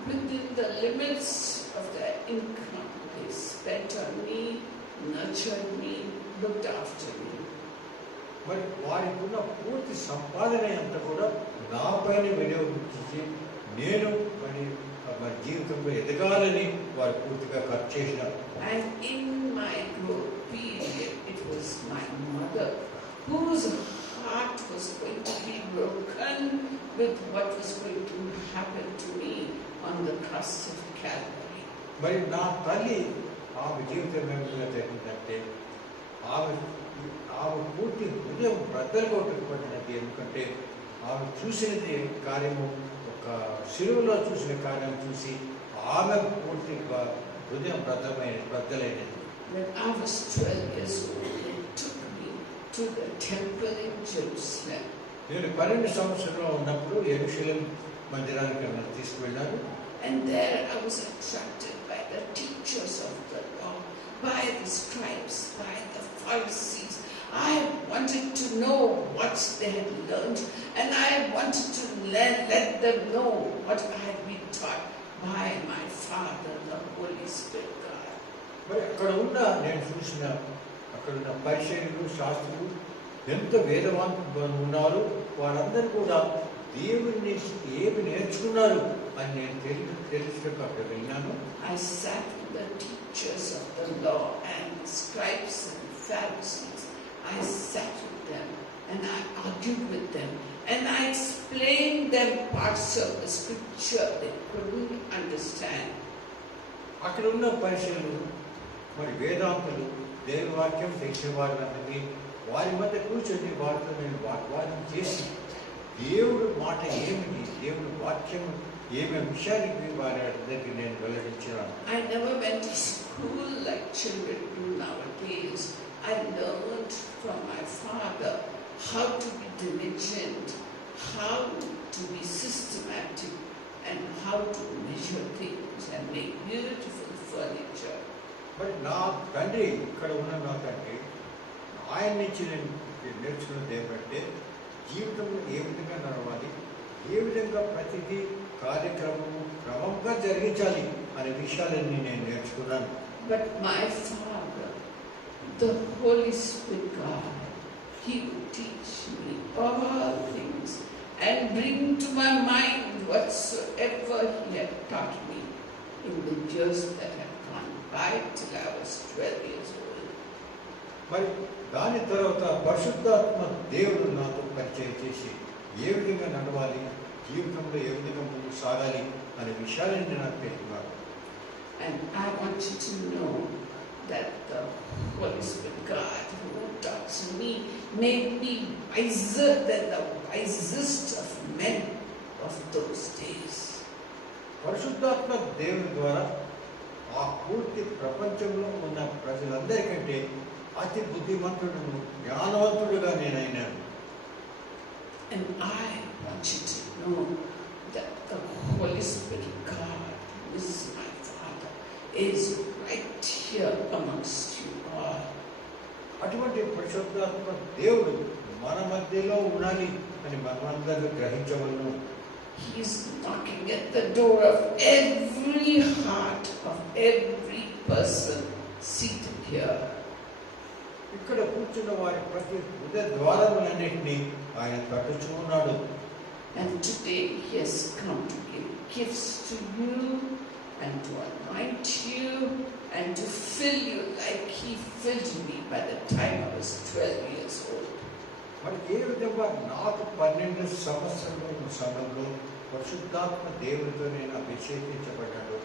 Within the limits of their income, they spent on me, nurtured me, looked after me. మరి వారికి ఉన్న పూర్తి సంపాదన అంతా కూడా నా పైన వినియోగించి నేను మరి జీవితంలో ఎదగాలని వారు పూర్తిగా ఖర్చు చేసినారు. And in my growth period, it was my mother whose heart was going to be broken with what was going to happen to me on the cross of Calvary. మరి నా తల్లి ఆమె జీవితం ఏమిటో జరిగిందంటే ఆమె పూర్తి హృదయం బద్దలు కొట్టుకుపడినది. ఎందుకంటే ఆమె చూసినది కార్యము ఒక శిలువలో చూసిన కార్యం చూసి ఆమె పూర్తి హృదయం బద్దలైనది. When I was 12 years old, they took me to the temple in Jerusalem. నేను 12 సంవత్సరంలో ఉన్నప్పుడు యెరూషలేం మందిరానికి నన్ను తీసుకువెళ్ళాను. And there I was attracted by the teachers of the law, by the scribes, by the Pharisees. I wanted to know what's they had learned, and I wanted to let them know what I had been taught by my Father, the Holy Spirit God. మరి అక్కడ ఉన్న నేను చూసిన అక్కడ ఉన్న పరిచయులు శాస్త్రులు ఎంత వేదవంతులు ఉన్నారు, వారందరూ కూడా దేవుని నుంచి ఏమి నేర్చుకున్నారు అని నేను తెలుసుకు అక్కడ విన్నాను. I sat with the teachers of the law and scribes and Pharisees. I sat with them and I argued with them and I explained them parts of the scripture they couldn't understand. అక్కడ ఉన్న పరిచయులు మరి వేదాంతులు దేవుని వాక్యం తెలిసేవారు అన్నది వారి మధ్య కూర్చొని వారితో నేను వాగ్వాదం చేసి దేవుడు మాట ఏమిటి, దేవుని వాక్యం ఏమి విషయానికి వారి దగ్గరికి నేను వెల్లడించినాను. I never went to school like children do nowadays. I learned from my father how to be diligent, how to be systematic, and how to measure things and make beautiful furniture. But నా తండ్రి ఇక్కడ ఉన్న నా తండ్రి ఆయన నుంచి నేను నేర్చుకున్నది ఏమంటే జీవితంలో ఏ విధంగా నడవాలి, ఏ విధంగా ప్రతిదీ కార్యక్రమము క్రమంగా జరిగించాలి అనే విషయాలన్నీ నేను నేర్చుకున్నాను. But my Father, the Holy Spirit God, He would teach me all things and bring to my mind whatsoever He had taught me in the years that had gone by till I was 12 years old. మరి దాని తర్వాత పరిశుద్ధాత్మ దేవుడు నాతో పరిచయం చేసి ఏ విధంగా నడవాలి, జీవితంలో ఏ విధంగా ముందుకు సాగాలి అనే విషయాలన్నీ నాకు తెలియన్నారు. And I want you to know that the Holy Spirit God who talks to me made me wiser than the wisest of men of those days. పరిశుద్ధాత్మ దేవుని ద్వారా ఆ పూర్తి ప్రపంచంలో ఉన్న ప్రజలందరికంటే అతి బుద్ధిమంతుడును జ్ఞానవంతుడుగా నేనైనాను. And I want you to know that the Holy Spirit God, who is my Father, is right here amongst you all. అటువంటి పరిశుద్ధాత్మ దేవుడు మన మధ్యలో ఉండాలి అని మనమందరూ గ్రహించవలను. He is knocking at the door of every heart of every person seated here. ఇక్కడ కూర్చున్న వారి ప్రతి హృదయ ద్వారములన్నింటినీ ఆయన తట్టుచూ ఉన్నాడు. And today He has come to give gifts to you and to anoint you and to fill you like He filled me by the time I was 12 years old. మరి ఏ విధంగా నాకు 12 సంవత్సరాల సమయంలో పరిశుద్ధాత్మ దేవుడితో నేను అభిషేకించబడ్డాడు,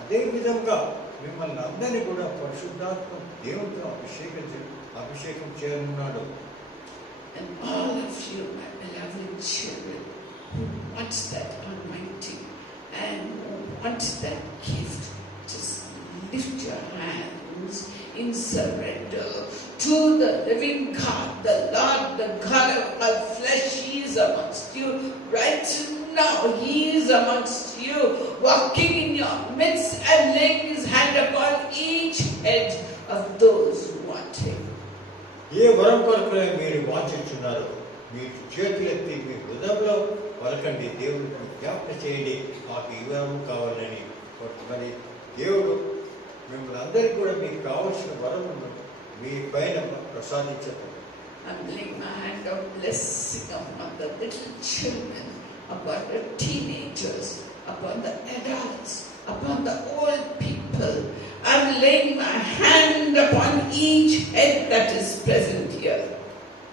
అదే విధంగా మిమ్మల్ని అందరినీ కూడా పరిశుద్ధాత్మ దేవుడితో అభిషేకం చేయనున్నాడు. And all of you, my beloved children, who want that anointing and who want that gift, just lift your hands in surrender to the living God, the Lord, the God of all flesh. He is amongst you right now. He is amongst you, walking in your midst and laying His hand upon each head of those who want Him. ఏ వరం కొరకు మీరు వాంఛించున్నారో మీరు చేతులెత్తి మీ హృదయంలో పలకండి, దేవుడికి జ్ఞాపకం చేయండి, నాకు ఈ వరం కావాలని. మరి దేవుడు మిమ్మల్ని అందరికీ కూడా మీకు కావాల్సిన వరమును మీ పైన ప్రసాదించదు. I'm laying my hand of blessing upon the little children, upon the teenagers, upon the adults, upon the old people. I'm laying my hand upon each head that is present here.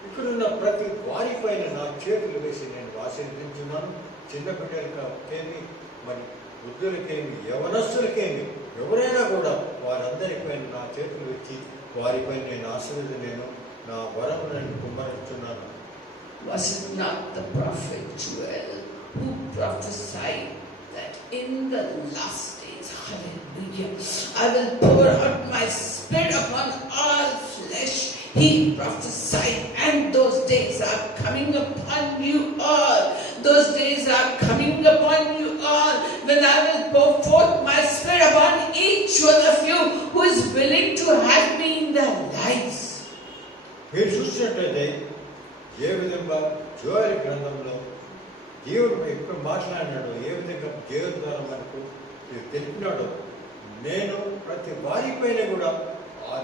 ఇక్కడున్న ప్రతి వారి పైన నా చేతులు వేసి నేను ఆశీర్వదించున్నాను. చిన్న బిడ్డలకేమి, మరి వృద్ధులకేమి, యవనస్తులకేమి, ఎవరైనా కూడా వారందరిపైన నా చేతులు వచ్చి వారిపైన నేను ఆశీర్వదించాను, నా వరములను కుమ్మరించున్నాను. Was it not the prophet Joel who prophesied that in the last days, hallelujah, I will pour out my spirit upon all flesh? He prophesied, and those days are coming upon you all. Those days are coming upon you all, when I will pour forth my spirit upon each one of you who is willing to have me in their lives. మీరు చూసినట్లయితే ఏ విధంగా జోయల్ గ్రంథంలో దేవుడు ఎప్పుడు మాట్లాడినాడో, ఏ విధంగా దేవుడి ద్వారా మనకు తెలిపినాడో, నేను ప్రతి వారిపైన కూడా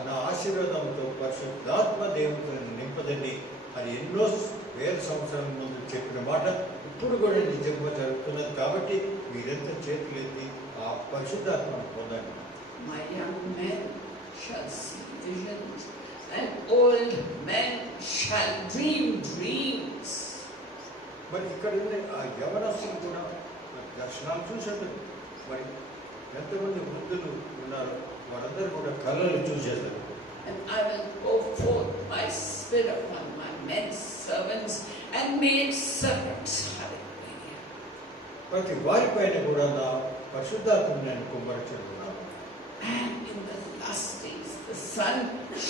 నా ఆశీర్వాదంతో పరిశుద్ధాత్మ దేవుడితో నింపదండి అని ఎన్నో వేల సంవత్సరాల ముందు చెప్పిన మాట ఇప్పుడు కూడా నిజంగా జరుగుతున్నది. కాబట్టి మీరెంత చేతులెత్తి ఆ పరిశుద్ధాత్మను పొందండి. My young men shall see visions, and old men shall dream dreams. మరి ఇక్కడ ఉండే ఆ యవనస్తులు కూడా దర్శనాలు చూశారు. మరి ఎంతమంది వృద్ధులు ఉన్నారు, వారందరూ కూడా కళలు చూసేశారు. And I will pour forth my spirit upon my men servants and maid servants. Hallelujah. ప్రతి వారిపైన కూడా నా పరిశుద్ధాత్మను నేను కుమ్మరించున్నాను. And in the last days the sun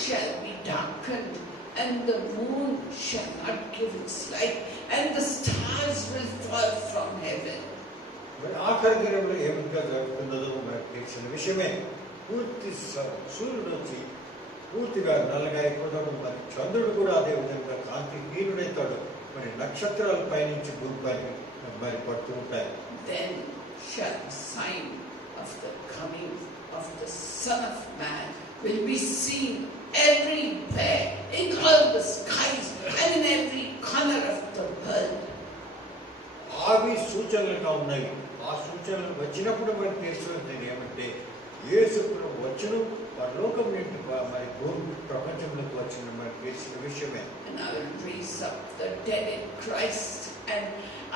shall be darkened, and the moon shall not give its light, and the stars will fall from heaven. మరి ఆఖరి దినంలో ఏ విధంగా జరుగుతున్నదో మనకు తెలిసిన విషయమే. పూర్తి సూర్యుడు వచ్చి పూర్తిగా నల్లగా అయిపోతాడు. మరి చంద్రుడు కూడా అదే విధంగా కాంతి హీనుడైతాడు. మరి నక్షత్రాల పైనుంచి భూమిపై మరి పడుతూ ఉంటాయి. Then shall the sign of the coming of the Son of Man will be seen everywhere, in all the skies and in every corner of the world. అవి సూచనలుగా ఉన్నాయి. ఆ సూచనలు వచ్చినప్పుడు మనకు తెలుసుకున్నది ఏమంటే యేసు ప్రభు వచ్చును పరలోకం నుండి మరి భూమి ప్రపంచంలోకి వచ్చిన మనకు తెలిసిన విషయమే. And I will raise up the dead in Christ, and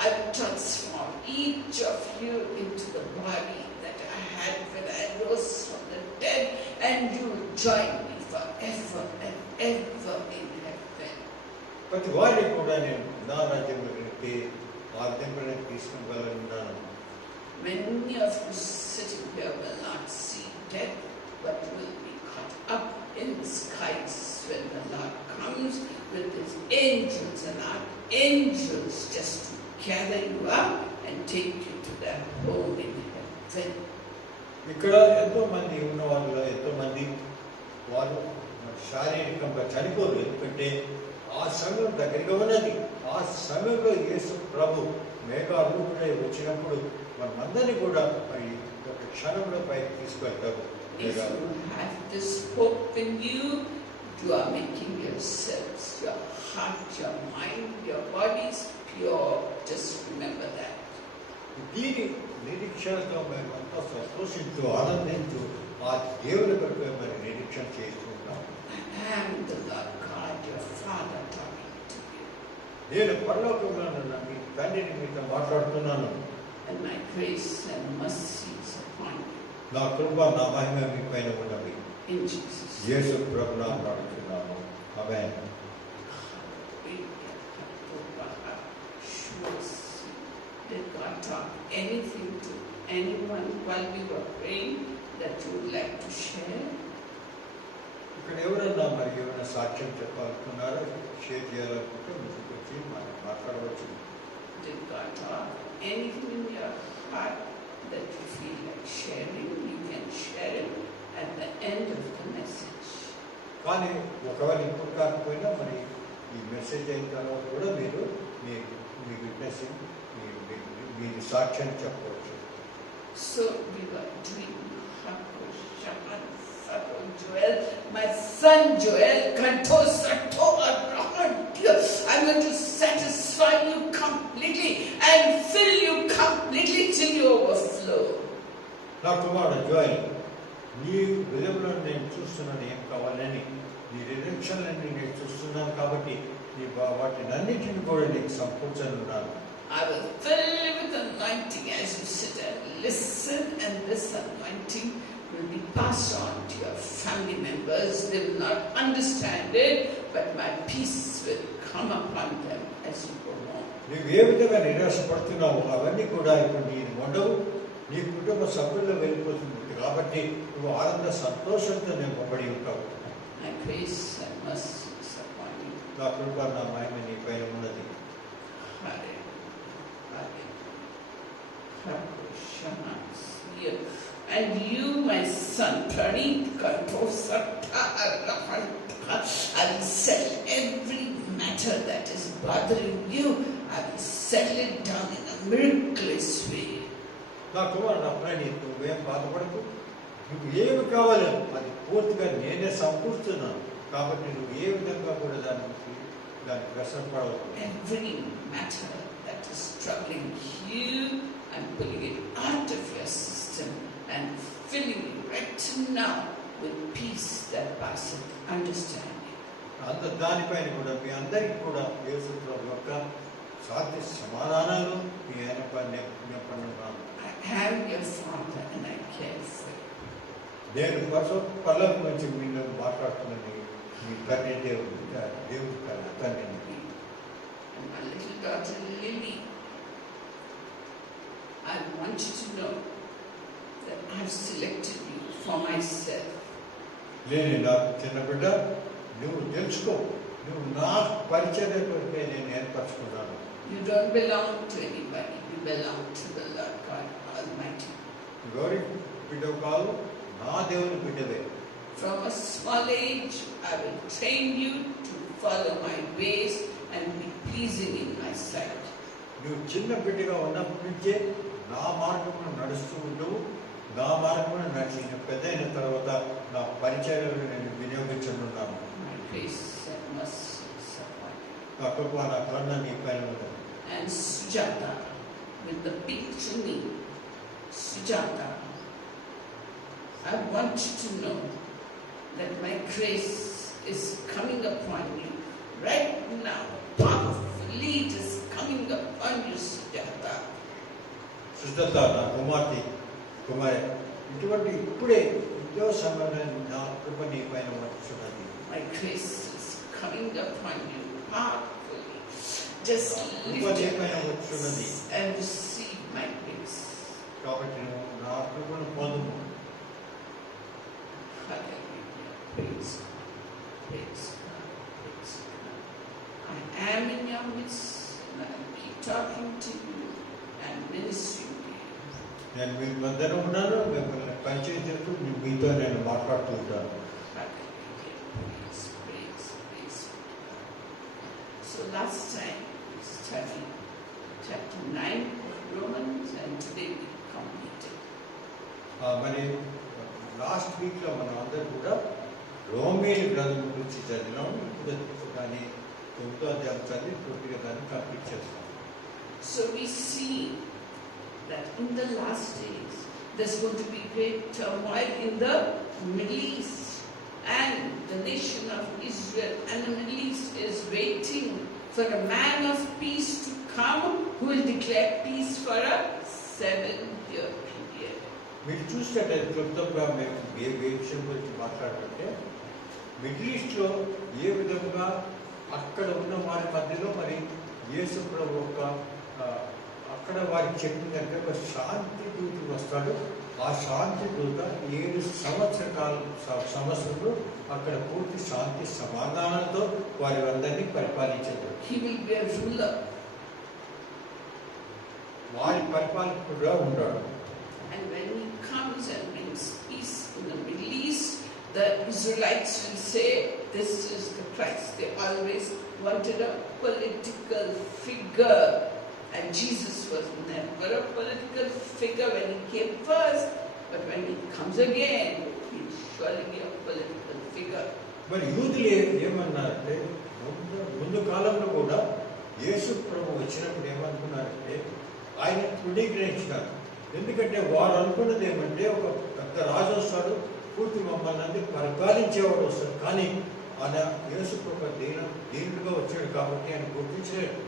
I will transform each of you into the body that I had when I rose from the dead, and you will join me forever and ever in heaven. ప్రతి వారిని కూడా నేను నా రాజ్యంలోకి ఆ విధంగా తీసుకువెళ్ళనున్నాను. Many of you sitting here will not see death, but will be caught up in the skies when the Lord comes with his angels and archangels just to gather you up and take you to their home in heaven. ఇక్కడ ఎంతో మంది ఉన్న వాళ్ళలో ఎంతో మంది వారు శారీరకంగా చనిపోరు. ఎందుకంటే ఆ సమయం దగ్గరగా ఉన్నది. ఆ సమయంలో యేసు ప్రభు మేఘారూపుడై వచ్చినప్పుడు మనమందరినీ కూడా మరి ఒక క్షణంలో పైకి తీసుకెళ్తారు. If you have this hope in you, you are making yourselves, your heart, your mind, your bodies pure. Just remember that. దీని నిరీక్షణతో మేమంతా సంతోషిస్తూ ఆనందించు ఆ దేవుని కొరకు మరి నిరీక్షణ చేస్తున్నాం. I am the Lord God, your Father, talking to you. నేను పరలోకంలో ఉన్న మీ తండ్రిని మీతో మాట్లాడుతున్నాను. And my grace and mercy is upon you. నా కృప నా మహిమ మీ పైన ఉన్నవి. In Jesus' name. యేసు ప్రభు నామమున అడుగుతున్నాము. ఆమేన్. Did God talk anything to anyone while we were praying that you would like to share? ఇక్కడ ఎవరన్నా మరి ఏమైనా సాక్ష్యం చెప్పాలనుకున్నారో షేర్ చేయాలనుకుంటే ముందుకు వచ్చి మనం మాట్లాడవచ్చు. Did God talk anything in your heart that you feel like sharing? You can share it at the end of the message. కానీ ఒకవేళ ఇప్పుడు కాకపోయినా మరి ఈ మెసేజ్ అయిన తర్వాత కూడా మీరు మీ విట్నెస్ మీ సాక్ష్యాన్ని చెప్పవచ్చు. So we were doing Joel, my son Joel, I'm going to satisfy you completely and fill you completely till you overflow. నా కుమారుడు జోయల్, నీ విధంలో నేను చూస్తున్నాను ఏం కావాలని, నీ రిడక్షన్లన్నీ నేను చూస్తున్నాను. కాబట్టి నీ వాటినన్నింటిని కూడా నీకు సమకూర్చనున్నాను. I will fill you with anointing as you sit and listen, and this anointing will be passed on to your family members. They will not understand it, but my peace will come upon them as you go on. నీవు ఏ విధంగా నిరాశపడుతున్నావు అవన్నీ కూడా ఇప్పుడు నీకు ఉండవు. నీ కుటుంబ సభ్యుల్లో వెళ్ళిపోతుంది. కాబట్టి నువ్వు ఆనంద సంతోషంతో నింపబడి ఉంటావు. My grace and mercy is upon you. నా కృప నా మహిమ నీ పైన ఉన్నది. And you, my son, Praneet, I will settle every matter that is bothering you, I will settle it down in a miraculous way. నా కుమారుడు అప్పుడే నువ్వేం బాధపడకు, నువ్వు ఏమి కావాలో అది పూర్తిగా నేనే సమకూరుస్తున్నాను, కాబట్టి నువ్వు ఏ విధంగా కూడా దానికి వ్యసనపడవు. Every matter that is troubling you, I'm pulling it out of your system and filling you right now with peace that passes understanding. దానిపైన కూడా మీ అందరికీ కూడా యేసు ప్రభు యొక్క శాంతి సమాధానాలు మీ ఆయన పన్నున్నాను. I am your Father and I care for you. నేను పర్లోకం నుంచి మీరు మాట్లాడుతున్నది మీ తండ్రి దేవుడు తండ్రి. And my little daughter Lily, I want you to know that I've selected you for myself. లేని నా చిన్న బిడ్డ, నువ్వు తెలుసుకో, నువ్వు నా పరిచర్య కొరికే నేను ఏర్పరచుకున్నాను. You don't belong to anybody. You belong to the Lord God Almighty. ఎవరి బిడ్డవు కాదు, నా దేవుని బిడ్డవే. From a small age, I will train you to follow my ways and be pleasing in my sight. నువ్వు చిన్న బిడ్డగా ఉన్నప్పటి నుంచే నా మార్గమును నడుస్తూ ఉండవు, నా మార్గమును నడిచి పెద్ద అయిన తర్వాత నా పరిచర్యలను నేను వినియోగించనున్నాను. My grace and mercy is upon you. నా కృప నా కరుణ నీ పైన ఉన్నది. And Sujata, with the big chunni, Sujata, I want you to know that my grace is coming upon you right now. Powerfully it is coming upon you, Sujata. Sujatha నా కుమారి ఇటువంటి ఇప్పుడే ఇదో సమయంలో నా కృప నీ పైన వచ్చున్నది. My grace is coming upon you powerfully. Just lift your hands and receive my grace. కాబట్టి నువ్వు నా కృపను పొందుము. Hallelujah. Praise God. Praise God. Praise God. I am in your midst and I keep talking to you and ministering to you. నేను మీ మధ్యలో ఉన్నాను, మిమ్మల్ని పరిచయం చేస్తూ మీతో నేను మాట్లాడుతూ ఉంటాను. Hallelujah. Praise, praise, praise. So last time we studied chapter 9 of Romans and today we completed. మరి లాస్ట్ వీక్లో మనం అందరూ కూడా రోమేలు గ్రంథం గురించి చదివినాం. ఇప్పుడు కానీ 9వ అధ్యాయం చదివి పూర్తిగా దాన్ని కంప్లీట్ చేస్తాం. So we see that in the last days there's going to be great turmoil in the Middle East, and the nation of Israel and the Middle East is waiting for a man of peace to come who will declare peace for a 7-year period. మీరు చూస్తే క్లుప్తంగా మేము ఏ విషయం గురించి మాట్లాడుతుంటే middle ఈస్ట్లో ఏ విధంగా అక్కడ ఉన్న వారి మధ్యలో మరి యేసు ప్రభు యొక్క అక్కడ వారికి చెప్పిందంటే ఒక శాంతి దూత వస్తాడు. ఆ శాంతి దూత 7 సంవత్సరాలు అక్కడ పూర్తి శాంతి సమాధానంతో వారి అందరినీ పరిపాలించాడు. He will be a ruler. వారి పరిపాలకుడుగా ఉంటాడు. And when he comes and brings peace in the Middle East, the Israelites will say, this is the Christ. They always wanted a political figure. And Jesus was never a political figure when he came first. But when he comes again, he will surely be a political figure. మరి యూదులు ఏమన్నారంటే ముందు కాలంలో కూడా యేసు ప్రభు వచ్చినప్పుడు ఏమనుకున్నారంటే ఆయన తృణీకరించినారు. ఎందుకంటే వారు అనుకున్నది ఏమంటే ఒక పెద్ద రాజు వస్తాడు, పూర్తి మమ్మల్ని అందరూ పరిపాలించేవాడు వస్తాడు. కానీ ఆయన యేసు ప్రభు దీనుడుగా వచ్చాడు కాబట్టి ఆయన గుర్తించలేడు.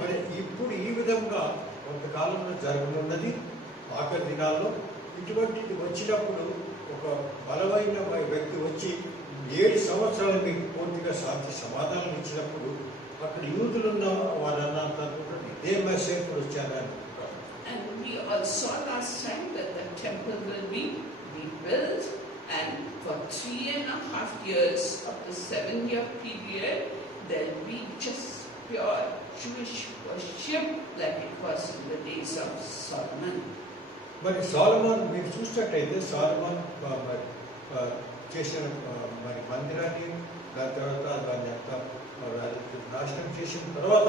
మరి ఇప్పుడు ఈ విధంగా కొంతకాలంలో జరగనున్నది. ఆఖరి దినాల్లో ఇటువంటిది వచ్చినప్పుడు ఒక బలమైన వ్యక్తి వచ్చి 7 సంవత్సరాలు మీకు పూర్తిగా శాంతి సమాధానం ఇచ్చినప్పుడు అక్కడ యూదులున్న వారన్నంతా ఇదే మెసేజ్ వచ్చారని అనుకుంటారు. And we also saw last time that the temple will be rebuilt, and for 3.5 years of the 7-year period there will be just pure Jewish worship like it was in the days of Solomon. మరి సొలొమోన్ మీరు చూసినట్టయితే సొలొమోన్ చేసిన మరి మందిరాన్ని దాని తర్వాత దాన్ని అంతా నాశనం చేసిన తర్వాత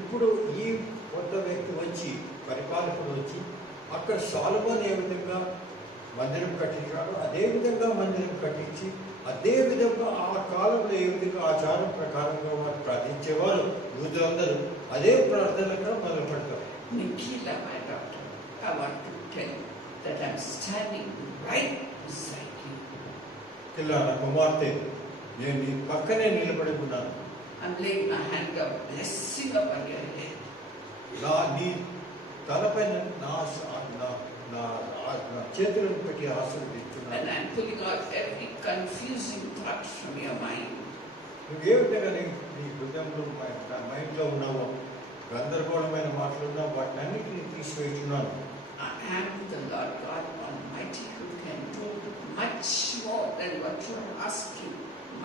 ఇప్పుడు ఈ కొత్త వ్యక్తి వచ్చి పరిపాలకుడు వచ్చి అక్కడ సొలొమోను ఏ విధంగా మందిరం కట్టించాడు అదే విధంగా మందిరం కట్టించి అదే విధంగా ఆ కాలంలో ఏ విధంగా ఆచారం ప్రకారంగా వారు ప్రార్థించేవారు యూదులందరూ అదే ప్రార్థనగా మొదలు పెడతారు. Nikila, my daughter, I want to tell you that I'm standing right beside you. ఇలా నా కుమార్తె నేను నీ పక్కనే నిలబడి ఉన్నాను. I'm laying my hand of blessing upon your head. నీ తలపైన నా చేతులను పెట్టి ఆశీర్వదిస్తున్నాను. And I'm pulling out every confusing thought from your mind. నువ్వు ఏ విధంగా నీ హృదయంలో మైండ్లో ఉన్నావో గందరగోళమైన మాటలు ఉన్నావు వాటిని అన్నిటినీ తీసివేస్తున్నాను. I am the Lord God Almighty who can do much more than what you are asking,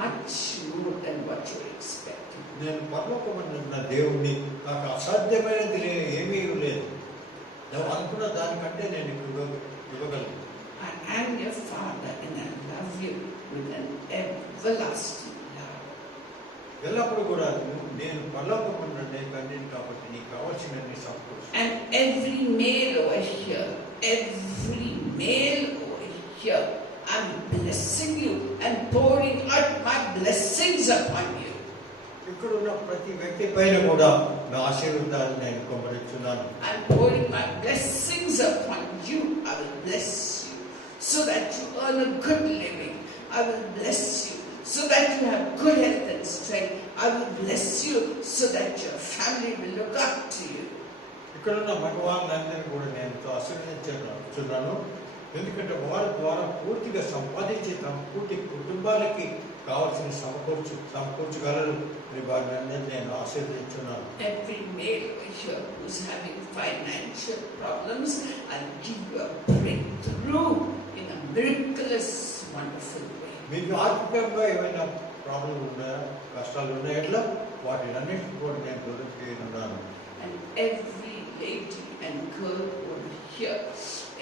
much more than what you are expecting. నేను పరలోకమందున్న దేవుణ్ణి నాకు అసాధ్యమైనది ఏమీ లేదు. నువ్వు అనుకున్న దానికంటే నేను ఇవ్వగలను. I am your Father and I love you with an everlasting love. ఎల్లప్పుడూ కూడా నేను పరలోకమున్న తండ్రిని కాబట్టి నీకు కావాల్సినన్ని సమకూర్చు. And every male over here, I'm blessing you and pouring out my blessings upon you. ఇక్కడ ఉన్న ప్రతి వ్యక్తి పైన కూడా నా ఆశీర్వాదాలు నేను కుమ్మరిస్తున్నాను. I'm pouring my blessings upon you. I will bless you so that you earn a good living. I will bless you so that you have good health and strength. I will bless you so that your family will look up to you. ఇక్కడ ఉన్న మగవాళ్ళందరినీ కూడా నేను ఆశీర్వదించున్నాను. ఎందుకంటే వారి ద్వారా పూర్తిగా సంపాదించి తమ పూర్తి కుటుంబాలకి కావాల్సిన సమకూర్చగలరు అని వారిని నేను ఆశీర్వదించున్నాను. Every male here who's having financial problems, I'll give you a breakthrough in a miraculous, wonderful way. మీకు ఆర్థికంగా ఏమైనా ప్రాబ్లం ఉన్నాయా, కష్టాలు ఉన్నాయా, ఎట్లా వాటిని అన్నింటినీ కూడా నేను దూరం చేయనున్నాను. And every lady and girl over here,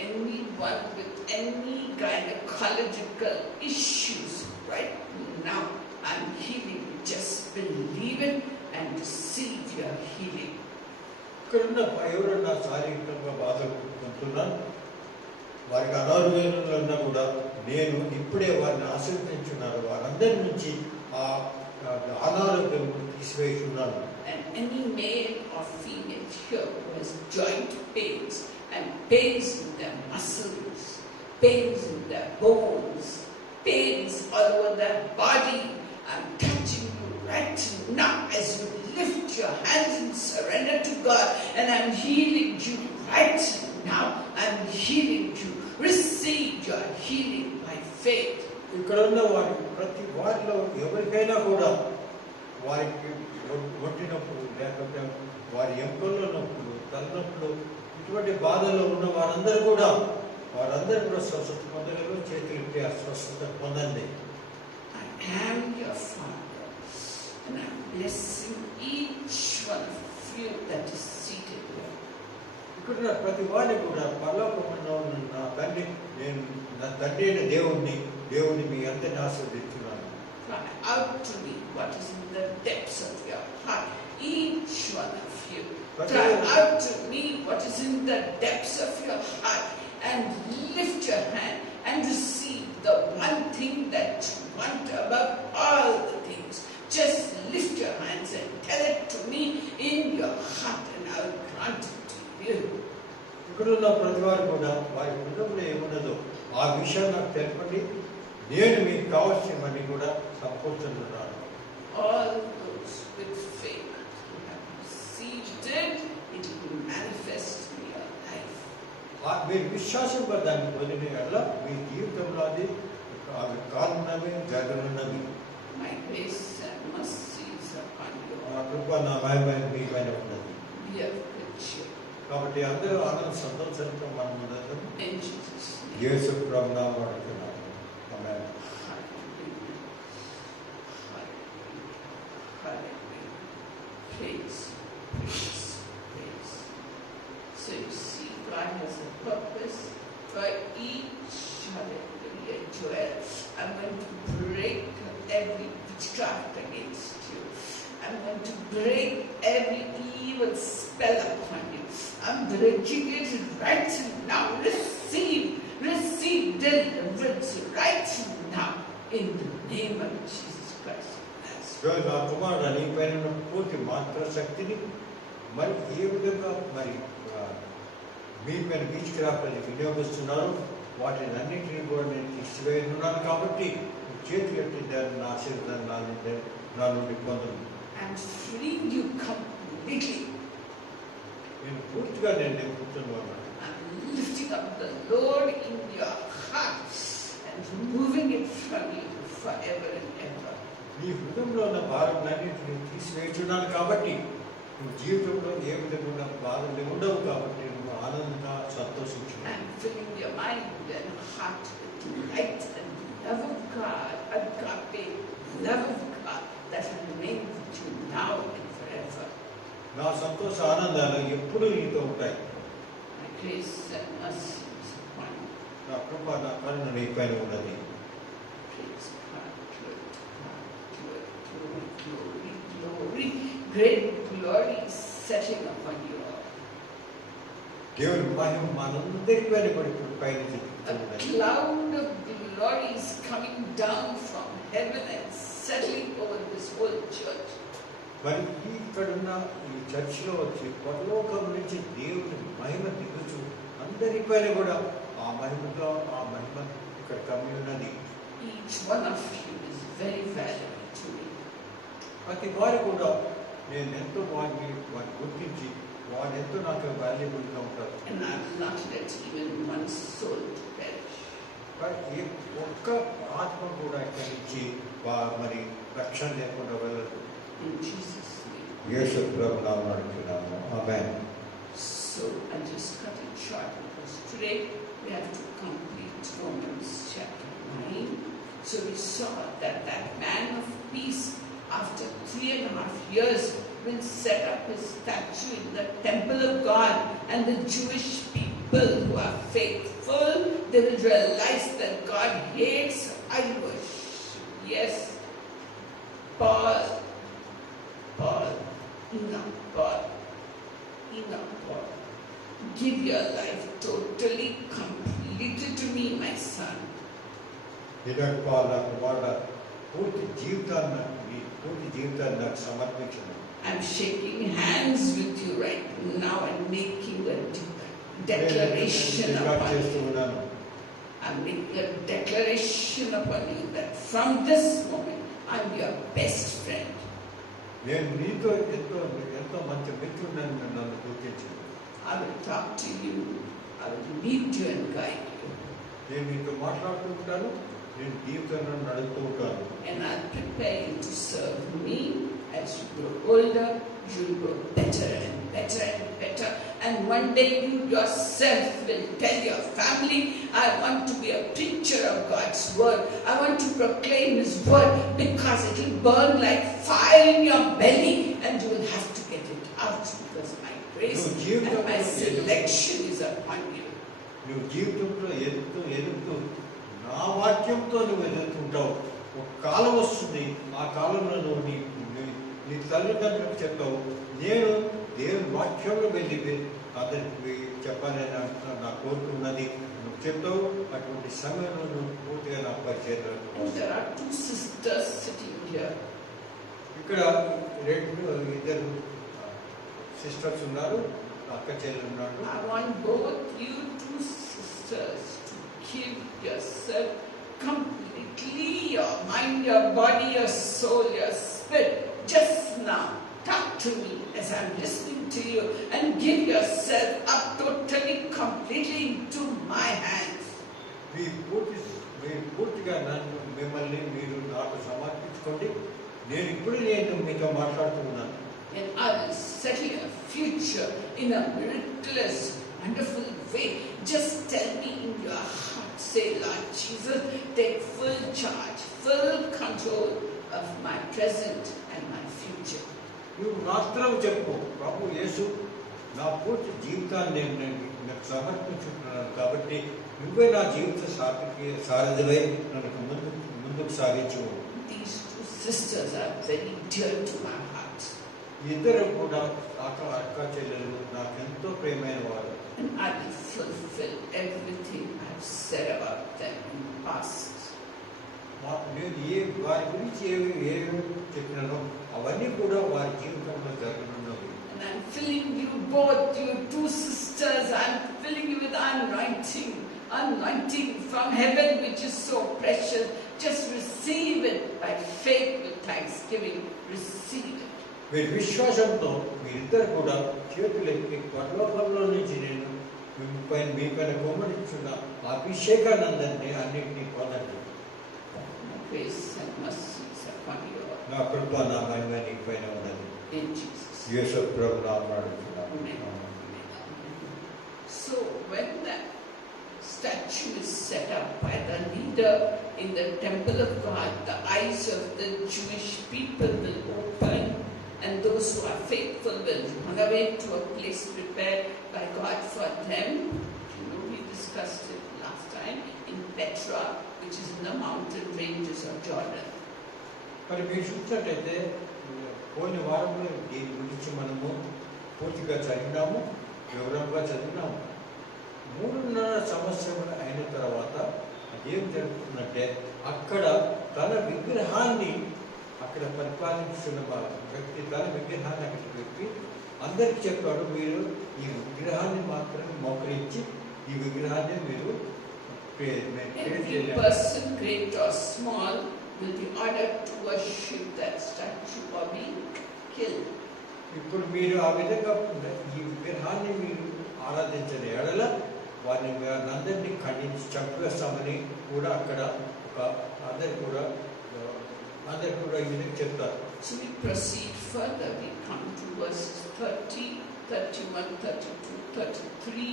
anyone with any gynecological issues right now, I'm healing you. Just believe it and receive your healing. ఇక్కడ ఉన్న ఎవరన్నా శారీరకంగా బాధపడుతున్నాను, వారికి అనారోగ్యంలో ఉన్నా కూడా నేను ఇప్పుడే వారిని ఆశీర్వదించున్నాను. వారందరి నుంచి ఆ అనారోగ్యం తీసివేస్తున్నాను. And any male or female here who has joint pains and pains in their muscles, pains in their bones, pains all over their body, I'm touching you right now as you lift your hands and surrender to God, and I'm healing you right now. I'm healing you. Receive your healing by faith. ఇక్కడ ఉన్న ప్రతి వారిలో ఎవరికైనా కూడా వారికి ఒంటి నొప్పులు లేకపోతే వారి ఎముకల్లో నొప్పులు, తలనొప్పులు, ఇటువంటి బాధల్లో ఉన్న వారందరూ కూడా స్వస్థత పొందగలరు. చేతులకి ఆ స్వస్థత పొందండి. I am your Father, and I'm blessing each one of you that is seated here. ఇక్కడ ప్రతి వారిని కూడా పరలోకములో ఉన్న నా తండ్రి, నేను నా తండ్రి అయిన దేవుని మీ అందరిని ఆశీర్వదిస్తున్నాను. Cry out to me what is in the depths of your heart, each one of you. Cry out to me what is in the depths of your heart, and lift your hand and receive the one thing that you want above all the things. Just lift your hands and tell it to me in your heart, and I will grant it to you. ఇక్కడ ఉన్న ప్రతి వారు కూడా వారి హృదయంలో ఏమున్నదో ఆ విషయం నాకు తెలపండి. నేను మీకు కావాల్సినవన్నీ కూడా సమకూర్చుతున్నాను. All those with faith who have received it, it will manifest in your life. మీరు విశ్వాసంగా దాన్ని పొందిన ఎడల మీ జీవితంలో అది కానున్నవి, జరగనున్నవి. My grace and mercy is upon you. నా కృప నా మహిమ మీ పైన ఉన్నది. Be of good cheer. కాబట్టి అందరూ ఆనంద సంతోషంతో మనం ముందు In Jesus' name. యేసు ప్రభువు నామమున అడుగుతున్నాను. ఆమేన్. Hallelujah. Hallelujah. Hallelujah. Praise, praise, praise. So you see, God has a purpose for each hallelujah Joel. I'm going to break every break every evil spell upon you. I'm breaking it right now. Receive deliverance right now in the name of Jesus Christ. నా కుమారుడు నీ పైన ఉన్న పూర్తి మాత్ర శక్తిని మరి ఏ విధంగా మరి మీ పైన బీచ్క్రాఫ్ట్ని వినియోగిస్తున్నారు వాటిని అన్నింటినీ కూడా నేను తీసివేయనున్నాను కాబట్టి చేతి కట్టి దాన్ని నా ఆశీర్వాదాన్ని నా నుండి పొందను. I'm freeing you completely. నేను పూర్తిగా నేను నింపుతున్నాను. I'm lifting up the Lord in your heart and removing it from you forever and ever. నీ హృదయంలో ఉన్న భారాలన్నింటినీ తీసివేస్తున్నాను కాబట్టి నువ్వు జీవితంలో ఏ విధంగా బాధలు ఉండవు కాబట్టి నువ్వు ఆనందంగా సంతోషించు. I'm filling your mind and heart with light and love of God, agape love of God that remains with you now and forever. నా సంతోష ఆనందాలు ఎప్పుడూ నీతో ఉంటాయి. My grace and mercy is upon you. నా కృప నా కరుణ నీ పైన ఉన్నది. Praise God, glory. Great glory is setting upon you all. దేవుని మహిమ మనందరి పైన పడి పైన A cloud of glory is coming down from heaven and settling over this whole church. మరి ఇక్కడున్న ఈ చర్చిలో వచ్చి పరలోకం నుంచి దేవుని మహిమ దిగుచు అందరి పైన కూడా ఆ మహిమతో ఆ మహిమ ఇక్కడ కమ్మి ఉన్నది. Each one of you is very valuable to me. ప్రతి వారు కూడా నేను ఎంతో వారిని గుర్తించి వారు ఎంతో నాకు వాల్యుబుల్గా ఉంటారు. And I will not let even one soul to perish. ఏ ఒక్క ఆత్మ కూడా ఇక్కడి నుంచి మరి రక్షణ లేకుండా వెళ్ళదు. In Jesus' name. యేసు ప్రభు నామమున అడుగుతున్నాము. ఆమేన్. So I just cut it short because today we have to complete Romans chapter 9. So we saw that man of peace after 3.5 years will set up his statue in the temple of God, and the Jewish people who are faithful, they will realize that God hates idol worship. Yes, Paul, give your life totally, completely to me, my son. ఈనాడు పాలు నాకు వాళ్ళ పూర్తి జీవితాన్ని నాకు సమర్పించను. I'm shaking hands with you right now and making a declaration upon you. I'm making a declaration upon you that from this moment I'm your best friend. నేను నీతో ఎంతో మంచి మిత్రుడని నన్ను గుర్తించు. I will talk to you. I will lead you and guide you. నేను నీతో మాట్లాడుతూ ఉంటాను, నేను జీవితంలో నడుస్తూ ఉంటాను. And I'll prepare you to serve me. As you grow older, you will grow better and better and better. And one day you yourself will tell your family, I want to be a preacher of God's word. I want to proclaim His word, because it will burn like fire in your belly and you will have to get it out, because my grace and my selection is upon you. నువ్వు జీవితంలో ఎదుగుతూ నా వాక్యంతో నువ్వు ఎదుగుతుంటావు. ఒక కాలం వస్తుంది, ఆ కాలంలో నువ్వు నీ తల్లిదండ్రులకు చెప్తావు, నేను దేవుని వాక్యంలో వెళ్ళి అతనికి చెప్పాలని నా కోరిక ఉన్నది నువ్వు చెప్తావు. అటువంటి సమయంలో నువ్వు పూర్తిగా నా పరిచయం. There are two sisters sitting here. ఇక్కడ ఇద్దరు సిస్టర్స్ ఉన్నారు, అక్క చెల్లెలు ఉన్నారు. I want both you two sisters to give yourself completely, your mind, your body, your soul, your spirit. Just now, talk to me as I'm listening to you, and give yourself up totally, completely into my hands. మీరు పూర్తిగా మిమ్మల్ని మీరు నాకు సమర్పించుకోండి. నేను మీతో మాట్లాడుతున్నాను. And I will settle your future in a miraculous, wonderful way. Just tell me in your heart, say, Lord Jesus, take full charge, full control of my present and my future. నువ్వు మాత్రం చెప్పు, ప్రభు యేసు నా పూర్తి జీవితాన్ని నేను నాకు సమర్పించుకుంటున్నాను కాబట్టి నువ్వే నా జీవిత సారథివై నన్ను ముందుకు సాగించు. These two sisters are very dear to my heart. ఇద్దరు కూడా అక్క చెల్లెలు నాకు ఎంతో ప్రియమైన వారు. And I will fulfill everything I have said about them in the past. నేను వారి గురించి ఏమి చెప్పినానో అవన్నీ కూడా వారి జీవితంలో జరగనున్నవి. And I'm filling you both, you two sisters, I'm filling you with anointing from heaven, which is so precious. Just receive it by faith with thanksgiving. Receive it. మీరు విశ్వాసంతో మీరిద్దరు కూడా చేతులెత్తి పరలోకంలో నుంచి నేను మీ పైన కొమ్మరించున్న అభిషేకానందాన్ని అన్నింటినీ పొందండి. Grace and mercies upon you all. నా కృప నా మహిమ నీ పైన ఉన్నది. In Jesus. యేసు ప్రభు నామమున అడుగుతున్నాను. So when that statue is set up by the leader in the temple of God, the eyes of the Jewish people will open, and those who are faithful will run away to a place prepared by God for them. You know, we discussed it last time in Petra, which is in the mountain ranges of Jordan. మరి మీరు చూసినట్టయితే పోయిన వారంలో దీని గురించి మనము పూర్తిగా చదివినాము, వివరంగా చదివినాము. 3.5 సంవత్సరములు అయిన తర్వాత ఏం జరుగుతుందంటే అక్కడ తన విగ్రహాన్ని అక్కడ పరిపాలిస్తున్న వ్యక్తి తన విగ్రహాన్ని అక్కడ పెట్టి అందరికి చెప్పాడు, మీరు ఈ విగ్రహాన్ని మాత్రమే మోకరించి ఈ విగ్రహాన్ని మీరు Every person, great or small, will be ordered to worship that statue or be killed. ఇప్పుడు మీరు ఆ విధంగా ఈ విగ్రహాన్ని మీరు ఆరాధించిన ఎడల వారిని అందరినీ ఖండించి చంపేస్తామని కూడా అక్కడ అందరు కూడా ఈ విధంగా చెప్తారు. So we proceed further. We come to verses 30, 31, 32, 33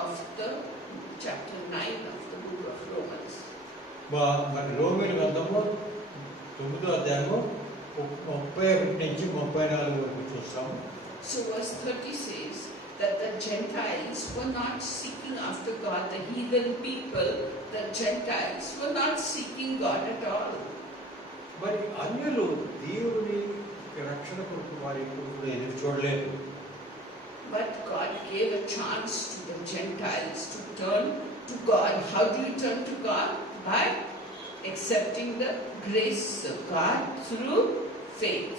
of the chapter 9 of the book of Romans. మరి రోమీయుల గ్రంథము 9వ అధ్యాయము 31 నుంచి 34 వరకు చూస్తాము. So verse 30 says that the Gentiles were not seeking after God, the heathen people, the Gentiles were not seeking God at all. మరి అన్యులు దేవుని రక్షణ కొరకు వారి కొరకు ఎదురు చూడలేదు. But God gave a chance to the Gentiles to turn to God. How do you turn to God? By accepting the grace of God through faith.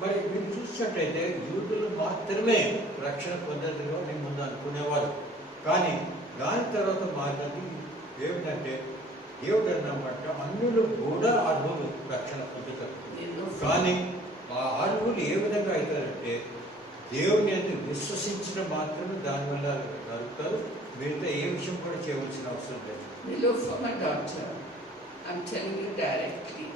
మరి మీరు చూసినట్టయితే యూదులు మాత్రమే రక్షణ పొందేందుకు నేను ముందు అనుకునేవారు. కానీ దాని తర్వాత మారినది ఏమిటంటే దేవుడు అన్నమాట అన్యులు కూడా అర్హులు రక్షణ పొందుతారు. కానీ ఆ అర్హులు ఏ విధంగా అవుతారంటే దేవుని ఎందుకు విశ్వసించిన మాత్రమే దానివల్ల జరుగుతారు. మిగతా ఏ విషయం కూడా చేయవలసిన అవసరం లేదు. Below for my daughter, I'm telling you directly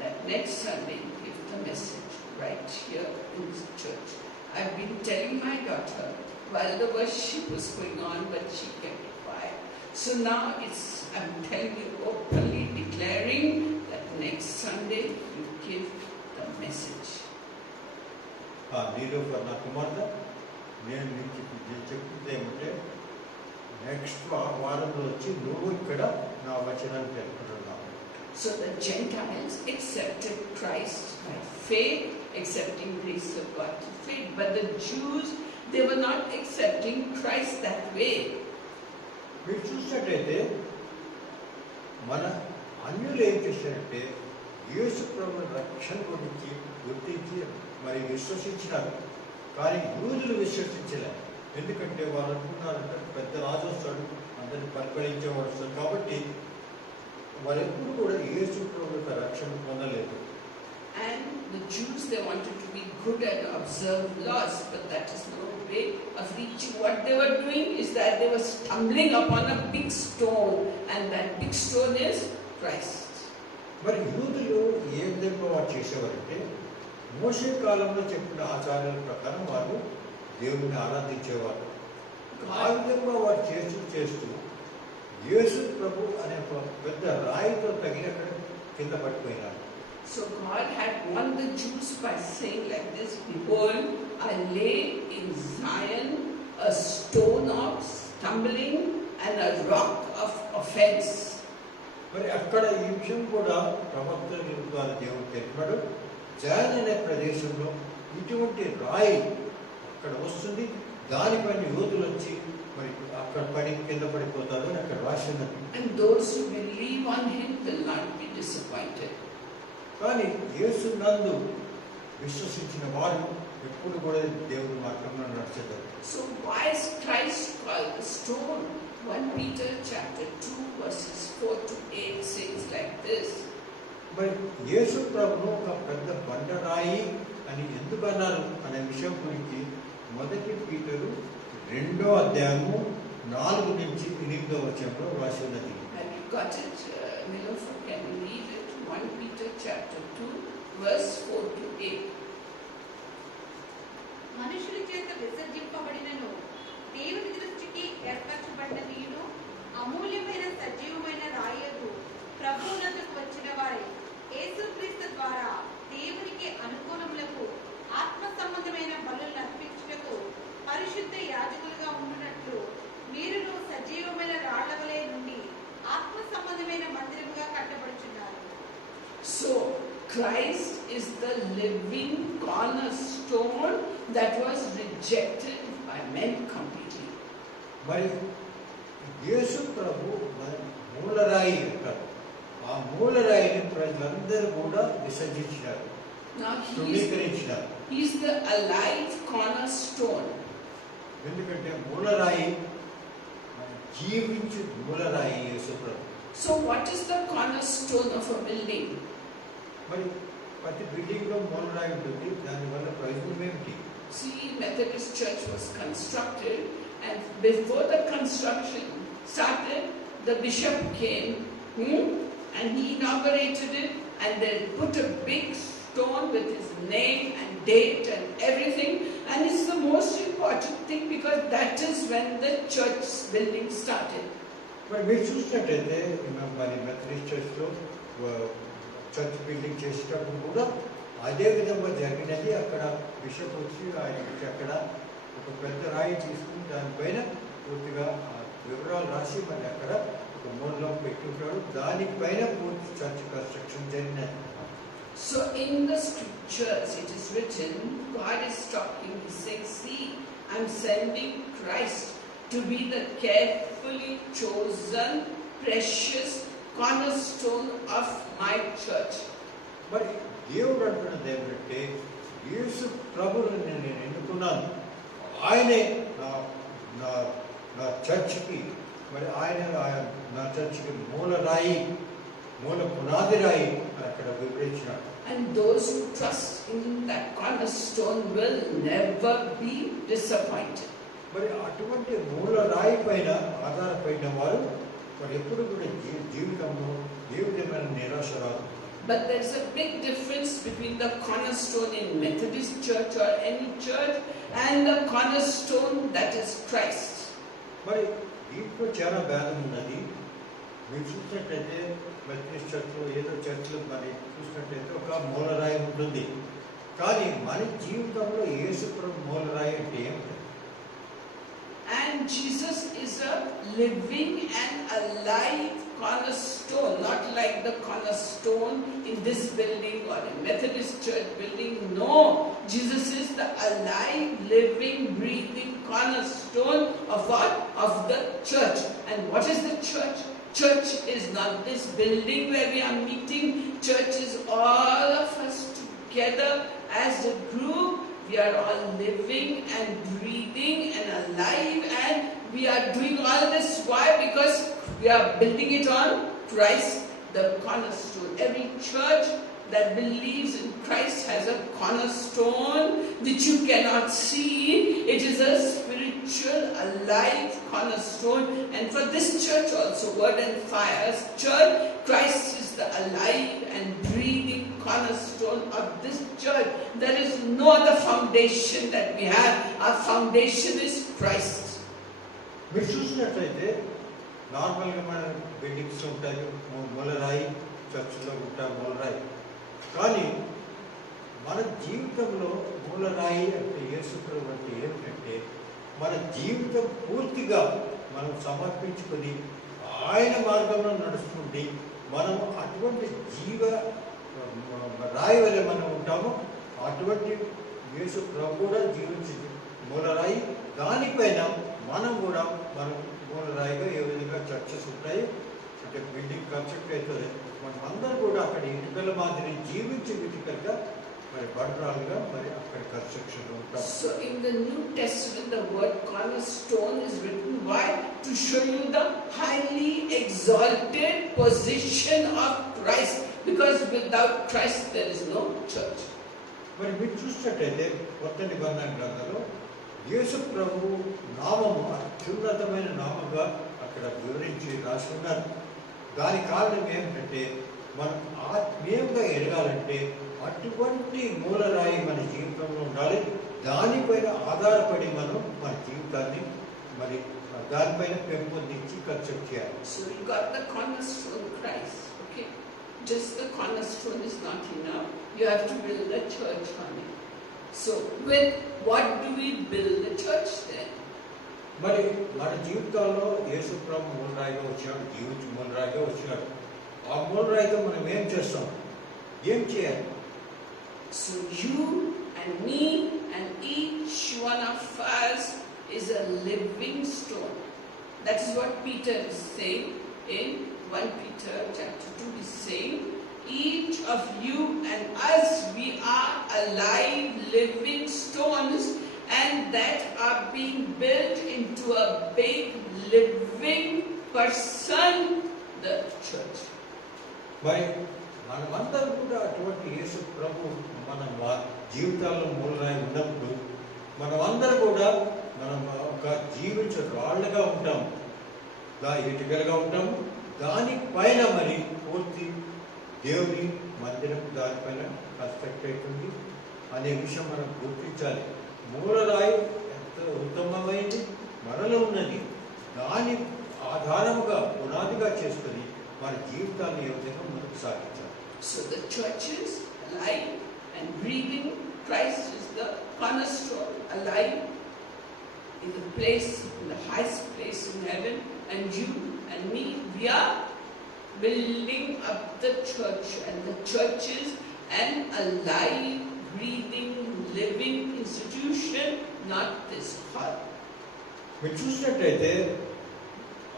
that next Sunday give the message right here in this church. I've been telling my daughter while the worship was going on, but she kept quiet. So now I'm telling you openly, declaring that next Sunday you give the message. నేను నా కుమార్తె నేను మీకు చెప్తుంది ఏమంటే next వారంలో వచ్చి నువ్వు ఇక్కడ నా వచనాన్ని తెలుపుతున్నావు. So the Gentiles accepted Christ by faith, accepting grace of God to faith. But the Jews, they were not accepting Christ that way. మీరు చూసినట్టయితే మన అన్యులు ఏం చేశారంటే యేసు ప్రభు రక్షణ గురించి గుర్తించి మరి విశ్వసించినారు. కానీ యూదులు విశ్వసించలేదు. ఎందుకంటే వారు అనుకున్నారంటే పెద్ద రాజు వస్తాడు, అందరిని పరిపాలించేవాడు వస్తాడు. కాబట్టి వారు ఎప్పుడు కూడా యేసు ప్రభు యొక్క రక్షణ పొందలేదు. And the Jews, they wanted to be good and observe laws, but that is no way of reaching. What they were doing is that they were stumbling upon a big stone, and that big stone is Christ. మరి యూదులు ఏ విధంగా వారు చేసేవారంటే మోషే కాలంలో చెప్పిన ఆచారాల ప్రకారం వారు దేవుని ఆరాధించేవారు. ఆ విధంగా వారు చేస్తూ యేసు ప్రభు అనే ఒక పెద్ద రాయితో తగిన కింద పడిపోయినారు. So God had warned the Jews by saying like this, behold, I lay in Zion a stone of stumbling and a rock of offense. మరి అక్కడ ఈ విషయం కూడా ప్రవక్తల ద్వారా దేవుడు తెలిపాడు. జాన్ అనే ప్రదేశంలో ఇటువంటి రాయి అక్కడ వస్తుంది, దానిపైన యోధులు వచ్చి మరి అక్కడ పడి కింద పడిపోతారు అని అక్కడ రాసి ఉన్నది. And those who believe on him will not be disappointed. కానీ యేసు నందు విశ్వసించిన వారు ఎప్పుడు కూడా దేవుడు మార్గంలో నడుచుతారు. So why is Christ called the stone? 1 Peter chapter 2 verses 4 to 8 says like this. మరి యేసు ప్రభువు ఒక పెద్ద బండరాయి అని ఎందుకు అన్నారు అనే విషయం గురించి 1 పీటరు 2వ అధ్యాయము 4 నుంచి 8వ వచనంలో రాసి ఉన్నది. Have you got it? Nilofer, can you read it? 1 Peter chapter 2 verse 4 to 8. మనుషుల చేత విసర్జింపబడినను దేవుని దృష్టికి ఏర్పరచబడినదియును అమూల్యమైన సజీవమైన రాయదు ప్రభువునందుకు వచ్చిన వారి యేసుక్రీస్తు ద్వారా దేవునికి అనుకూలములకు ఆత్మ సంబంధమైన బలులను అర్పించుటకు పరిశుద్ధ యాజకులుగా ఉండునట్లు మీరును సజీవమైన రాళ్ల వలె నుండి ఆత్మ సంబంధమైన మందిరముగా కట్టబడుచున్నారు. So Christ is the living cornerstone that was rejected by men completely. మరి యేసు ప్రభు మూలరాయి అంటారు. ఆ మూలరాయిని ప్రజలందరూ కూడా విసర్జించినారు, Now తృణీకరించినారు. he is the alive cornerstone. ఎందుకంటే మూలరాయి జీవించు మూలరాయి యేసు ప్రభు. So what is the cornerstone of a building? మరి ప్రతి బిల్డింగ్ లో మూలరాయి ఉంటుంది, దానివల్ల ప్రయోజనం ఏమిటి? See, Methodist Church was constructed, and before the construction started, the bishop came and he inaugurated it, and they put a big stone with his name and date and everything, and it's the most important thing because that is when the church building started. మరి మీరు చూసినట్టయితే మరి Methodist చర్చ్లో church building చేసేటప్పుడు కూడా అదే విధంగా జరిగినది. అక్కడ బిషప్ వచ్చి ఆయనకి అక్కడ ఒక పెద్ద రాయి తీసుకుని దానిపైన పూర్తిగా వివరాలు రాసి మరి అక్కడ ఒక మూలలో పెట్టి ఉంటాడు, దానిపైన పూర్తి చర్చ్ కన్స్ట్రక్షన్ జరిగినది. So in the scriptures it is written, God is talking, He says, see, I'm sending Christ to be the carefully chosen, precious cornerstone of my church. మరి దేవుడు అంటున్నది ఏమిటంటే యేసు ప్రభువుని నేను ఎన్నుకున్నాను, ఆయనే నా చర్చికి మరి ఆయన నా చర్చికి మూలరాయి, మూల పునాది రాయి అని అక్కడ వివరించినాడు. And those who trust in that cornerstone will never be disappointed. మరి అటువంటి మూల రాయి పైన ఆధారపడిన వారు మరి ఎప్పుడు కూడా జీవితంలో ఏ విధమైన నిరాశ రాదు. But there's a big difference between the cornerstone in Methodist church or any church and the cornerstone that is Christ. మరి దీంట్లో చాలా భేదం ఉన్నది. మీరు చూసినట్లయితే మెథడిస్ట్ చర్చ్లో ఏదో చర్చ్లో మరి చూసినట్లయితే ఒక మూలరాయి ఉంటుంది, కానీ మన జీవితంలో యేసు ప్రభు మూలరాయి అంటే ఏమిటి? And Jesus is a living and alive cornerstone, not like the cornerstone in this building or in Methodist church building. No, Jesus is the alive, living, breathing cornerstone of what? Of the church. And what is the church? Church is not this building where we are meeting. Church is all of us together as a group. We are all living and breathing and alive, and we are doing all this. Why? Because we are building it on Christ, the cornerstone. Every church that believes in Christ has a cornerstone which you cannot see. It is a spiritual, alive cornerstone. And for this church also, Word and Fire's church, Christ is the alive and breathing cornerstone of this church. There is no other foundation that we have. Our foundation is Christ. మీరు చూసినట్లయితే నార్మల్గా మన buildings ఉంటాయి, మూలరాయి చర్చ్లో ఉంటాయి మూలరాయి, కానీ మన జీవితంలో మూలరాయి అంటే యేసు ప్రభు అంటే ఏమిటంటే మన జీవితం పూర్తిగా మనం సమర్పించుకొని ఆయన మార్గంలో నడుస్తుంటే మనం అటువంటి రాయి వల్ల మనం ఉంటాము. అటువంటి యేసు ప్రభు కూడా జీవించి మూలరాయి, దానిపైన మనం కూడా మనం మూలరాయిగా ఏ విధంగా చర్చెస్ ఉంటాయి అంటే బిల్డింగ్ కన్స్ట్రక్ట్ అవుతుంది, మనం అందరూ కూడా అక్కడ ఇటుకల మాదిరి జీవించి ఇటుకలుగా మరి బండరాలుగా మరి అక్కడ కన్స్ట్రక్షన్ ఉంటాం. So in the New Testament, the word cornerstone is written why? To show you the highly exalted position of Christ. Because without Christ there is no church. మరి మీరు చూసినట్టయితే కొత్త నిబంధన గ్రంథంలో యేసు ప్రభు నామము అత్యున్నతమైన నామంగా అక్కడ వివరించి రాసి ఉన్నారు. దాని కారణం ఏమిటంటే మనం ఆత్మీయంగా ఎదగాలంటే అటువంటి మూలరాయి మన జీవితంలో ఉండాలి. దానిపైన ఆధారపడి మనం మన జీవితాన్ని మరి దానిపైన పెంపొందించి కన్స్ట్రక్ట్ చేయాలి. So we got the cornerstone Christ. Okay, just the cornerstone is not enough. You have to build a church on it. So with what do we build the church then? మరి మన జీవితాల్లో యేసు ప్రభు మూలరాయిగా వచ్చాడు, జీవించి మూలరాయిగా వచ్చాడు. ఆ మూలరాయితో మనం ఏం చేస్తాం, ఏం చేయాలి? So you and me and each one of us is a living stone. That is what Peter is saying in 1 Peter chapter 2. He is saying each of you and us, we are alive living stones, and that are being built into a big living person, the church. మరి మనమందరం కూడా అటువంటి యేసు ప్రభు మన జీవితాల్లో మూలరాయి ఉన్నప్పుడు మనమందరం కూడా మనం ఒక జీవించే రాళ్ళగా ఉంటాము, ఇటుకలుగా ఉంటాము. దానిపైన మరి పూర్తి దేవుని మందిరం దానిపైన కన్స్ట్రక్ట్ అవుతుంది అనే విషయం మనం గుర్తించాలి. మూలరాయి ఎంత ఉత్తమమైంది మనలో ఉన్నది, దాని ఆధారముగా పునాదిగా చేసుకొని మన జీవితాన్ని ఏ విధంగా ముందుకు సాగించాలి. So the church is alive and breathing. Christ is the cornerstone, alive in the place, in the highest place in heaven, and you and me, we are building up the church, and the church is an alive, breathing, living institution, not this hall. మీరు చూసినట్టయితే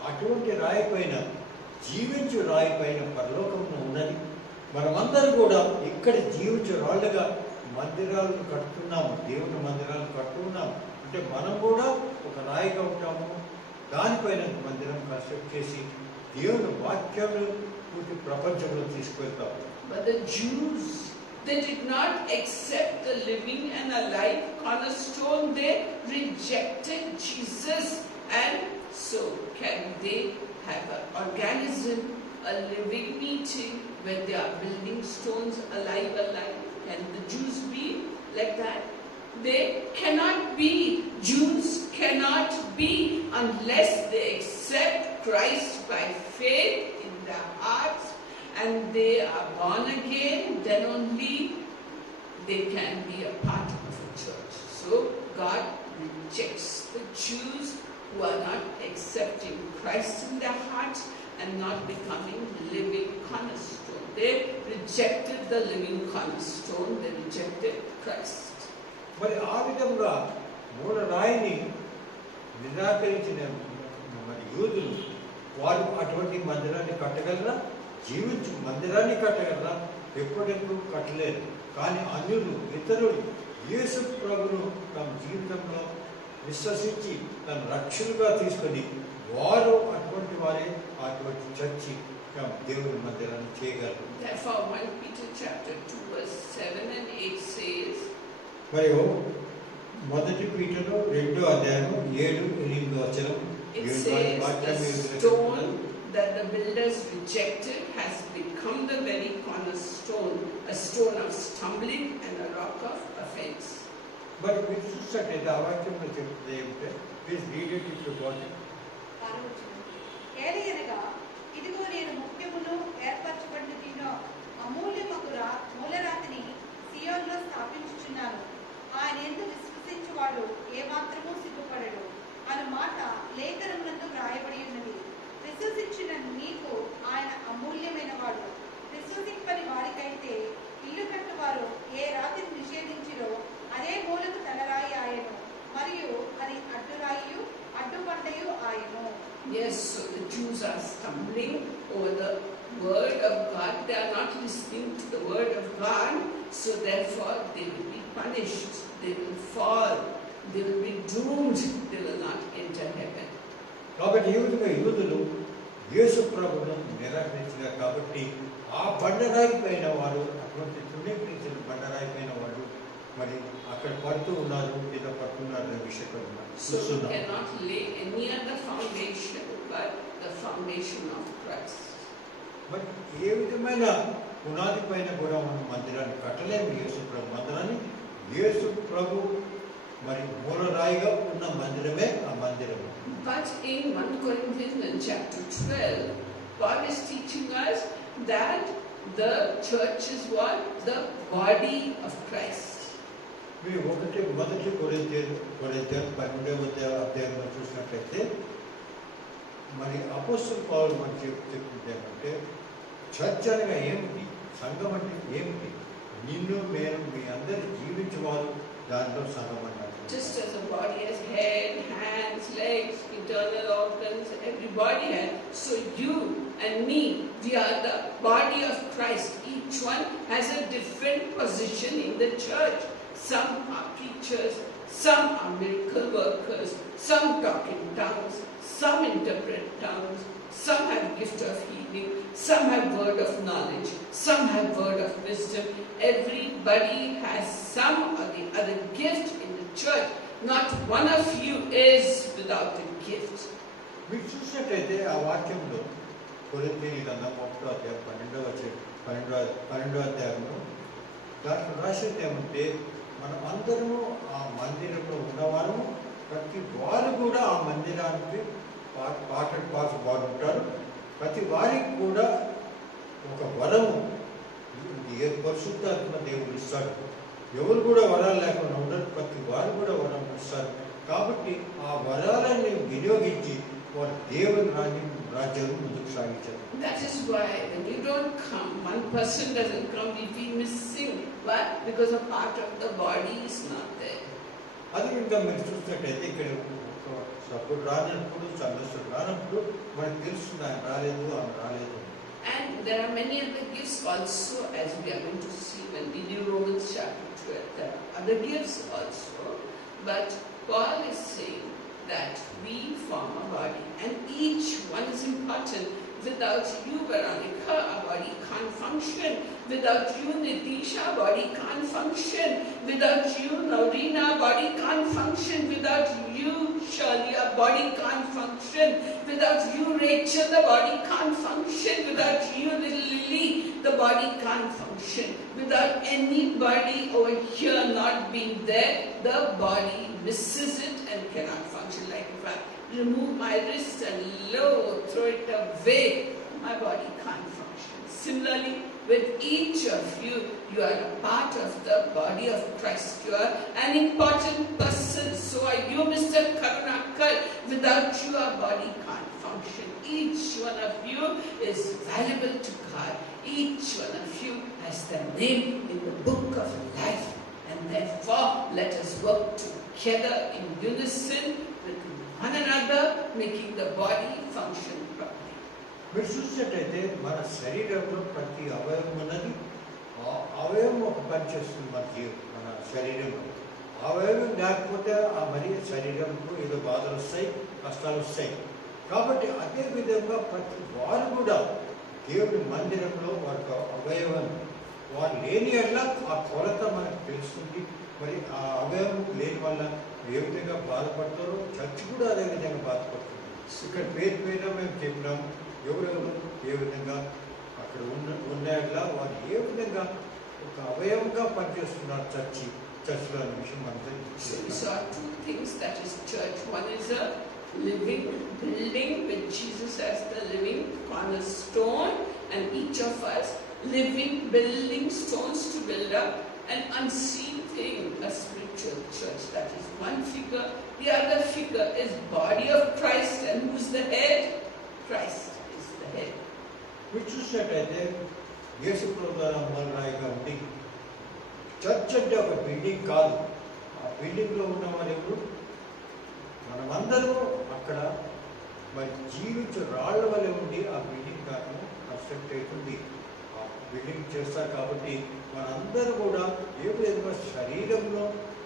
అటువంటి రాయి పైన, జీవించు రాయి పైన పరలోకంలో ఉన్నది. మనమందరూ కూడా ఇక్కడ జీవించే రాళ్ళుగా మందిరాలను కట్టుతున్నాము, దేవుని మందిరాలను కట్టున్నాము. అంటే మనం కూడా ఒక రాయిగా ఉంటాము, దానిపైన మందిరం కన్స్ట్రక్ట్ చేసి దేవుని వాక్యాన్ని పూర్తి ప్రపంచంలో తీసుకెళ్తాము. But the Jews, they did not accept the living and alive cornerstone. They rejected Jesus, and so can they have an organism, a living meeting where they are building stones alive? Can the Jews be like that? They cannot be. Jews cannot be unless they accept Christ by faith in their hearts and they are born again. Then only they can be a part of a church. So God rejects the Jews who are not accepting Christ in their hearts and not becoming living cornerstone. They rejected the living cornerstone. They rejected Christ. మరి ఆ విధంగా మూలరాయిని నిరాకరించిన మరి యూదులు వారు అటువంటి మందిరాన్ని కట్టగలరా? జీవించు మందిరాన్ని కట్టగలరా? ఎప్పుడెప్పుడు కట్టలేరు. కానీ అన్యులు, ఇతరులు యేసు ప్రభును తమ జీవితంలో విశ్వసించి తన రక్షణగా తీసుకొని వారు అటువంటి వారే అటువంటి చర్చి దేవుని మందిరాన్ని చేయగలరు. Therefore 1 Peter chapter 2 verse 7 and 8 says, మరియు 1 పీటరు 2వ అధ్యాయం 7-8 వచనం, it says the stone that the builders rejected has become the very cornerstone, a stone of stumbling and a rock of offense. మరి మీరు చూసినట్లయితే ఆ వాక్యంలో చెప్తుంది ఏమిటంటే, please read it if you got it. ఏలయనగా ఇదిగో నేను ముఖ్యమును ఏర్పరచబడిన దీనో అమూల్యమగు మూలరాతిని సియోనులో స్థాపించుచున్నాను, ఆయన యందు విశ్వసించువాడు ఏమాత్రమూ సిగ్గుపడడు అను మాట లేఖనమునందు వ్రాయబడి ఉన్నది. విశ్వసించిన నీకు ఆయన అమూల్యమైన వాడు. విశ్వసింపని వారికైతే ఇల్లు కట్టువారు ఏ రాతిని నిషేధించిరో అదే listening to the word of God, so therefore they will be punished, they will fall, they will be doomed, they will not enter heaven. కాబట్టి ఈ విధంగా యూదులు యేసు ప్రభువును నిరాకరించారు. కాబట్టి ఆ బండరాయి పైన వారు అటువంటి తృణీకరించిన బండరాయి పైన వాళ్ళు మరి అక్కడ పడుతూ ఉన్నారు, కింద పడుతున్నారు అనే విషయం So we cannot lay any other foundation but the foundation of Christ. మరి ఏ విధమైన పునాది పైన కూడా మనం మందిరాన్ని కట్టలేము. యేసు ప్రభు మందిరాన్ని, యేసు ప్రభు మరి మూలరాయిగా ఉన్న మందిరమే ఆ మందిరము. But in 1 Corinthians chapter 12, Paul is teaching us that the church is what? The body of Christ. మీరు మొదటి కొరింథీయులు 12వ అధ్యాయంలో చూసినట్లయితే మరి అపోస్తలుడు పౌలు మనకి చెప్తుంది ఏమంటే, చర్చ్ అనగా ఏమిటి, సంఘం అంటే ఏమిటి, నిన్ను మేము మీ అందరి జీవించేవారు దాంట్లో సంఘం అన్నారు. Just as a body has head, hands, legs, internal organs, every body has, so you and me, we are the body of Christ. Each one has a different position in the church. Some are preachers, some are miracle workers, some talk in tongues, some interpret tongues, some have gift of healing, some have word of knowledge, some have word of wisdom. Everybody has some or the other gift in the church. Not one of you is without a gift. మీరు చూసినట్లయితే ఆ వాక్యంలో కొరింథీయుల గ్రంథం 1వ అధ్యాయం 12వ అధ్యాయంలో దాంట్లో రాసింది ఏమంటే, మనం అందరము ఆ మందిరంలో ఉన్నవారము, ప్రతి వారు కూడా ఆ మందిరానికి పాటలు పాడుతూ ఉంటారు. ప్రతి వారికి కూడా ఒక వరము పరిశుద్ధాత్మ దేవుడు ఇస్తాడు. ఎవరు కూడా వరాలు లేకుండా ఉండరు, ప్రతి వారు కూడా వరం ఇస్తారు. కాబట్టి ఆ వరాలను వినియోగించి వారు దేవుని రాజ్యాన్ని ముందుకు సాగించారు. That is why when you don't come, one person doesn't come, we feel missing. Why? Because a part of the body is not there. అది ఇంకా మీరు చూసినట్టయితే ఇక్కడ సపోర్ట్ రానప్పుడు, సందర్శకుడు రానప్పుడు మనకు తెలుస్తుంది ఆయన రాలేదు, ఆమె రాలేదు. And there are many other gifts also, as we are going to see when we do Romans chapter 12. There are other gifts also, but Paul is saying that we form a body and each one is important. Without you, Veronica, our body can't function. Without you, Nitisha, our body can't function. Without you, Naureen, our body can't function. Without you, Shirley, our body can't function. Without you, Rachel, the body can't function. Without you, little Lily, the body can't function. Without anybody over here not being there, the body misses it and cannot function. Like if I remove my wrist and throw it away, my body can't function. Similarly, with each of you, you are a part of the body of Christ. You are an important person. So are you, Mr. Karunakar. Without you, our body can't function. Each one of you is valuable to God. Each one of you has their name in the book of life. And therefore, let us work together in unison with one another, making the body function properly. మీరు చూసినట్టయితే మన శరీరంలో ప్రతి అవయవం ఉన్నది. ఆ అవయవం ఒక పని చేస్తుంది మన శరీరంలో. అవయవం లేకపోతే ఆ మరి శరీరంకు ఏదో బాధలు వస్తాయి, కష్టాలు వస్తాయి. కాబట్టి అదే విధంగా ప్రతి వారు కూడా దేవుని మందిరంలో వారి అవయవం వారు లేని వల్ల ఆ కొరత మనకు తెలుస్తుంది. మరి ఆ అవయవం లేని వల్ల ఏ విధంగా బాధపడతారో చర్చ్ కూడా అదే విధంగా బాధపడుతుంది. ఇక్కడ పేరు మేము చెప్పినాం ఎవరెవరు ఏ విధంగా అక్కడ ఉండేలా వారు ఏ విధంగా ఒక అవయవంగా పనిచేస్తున్నారు చర్చ్లో అనే విషయం మనకు. So we saw two things, that is church. One is a living building with Jesus as the living cornerstone, and each of us living building stones to build up an unseen thing, a spiritual church. That is one figure. The other figure is body of Christ, and who's the head? Christ is the head. మీరు చూసినట్టయితే యేసు ప్రభు ద్వారా మూలరాయిగా ఉంది. Church అంటే ఒక building కాదు. ఆ బిల్డింగ్లో ఉన్న వారు ఎవరు? మనమందరూ అక్కడ మరి జీవించే రాళ్ల వల్ల ఉండి ఆ బిల్డింగ్ కారణం కన్స్ట్రక్ట్ అవుతుంది. ఆ బిల్డింగ్ చేస్తారు కాబట్టి మనందరూ కూడా ఏ విధంగా శరీరంలో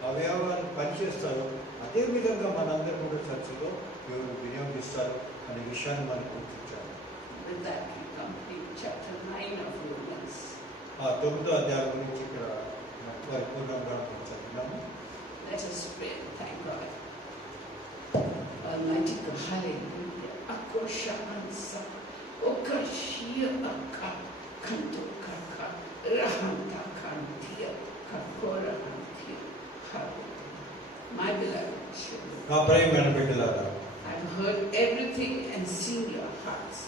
అవయవాన్ని పనిచేస్తారో అదే విధంగా మనందరూ కూడా చర్చలో దేవుడు వినియోగిస్తారు అనే విషయాన్ని మనకు గుర్తించాలి. With that, we complete chapter 9 of Romans. ఆ 9వ అధ్యాయం గురించి ఇక్కడ పరిపూర్ణంగా చదివినాము. Let us pray and thank God. Almighty God, hallelujah. Akosha ansa, okashia aka, kanto kaka, rahanta kantia, kakora hantia, hallelujah. My beloved children, నా ప్రియమైన బిడ్డలారా, I've heard everything and seen your hearts.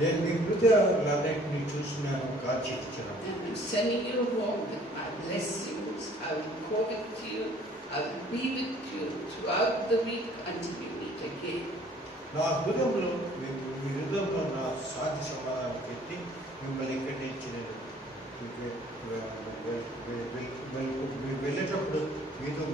నేను మీ హృదయాలన్నింటినీ చూస్తున్నాను, కాచి ఇచ్చాను. And I'm sending you home with my blessings. I will quote it to you. I will be with you throughout the week until we meet again. నా హృదయంలో మీ హృదయంలో నా శాంతి సమాధానం పెట్టి మిమ్మల్ని ఇక్కడి నుంచి నేను వెళ్ళేటప్పుడు మీతో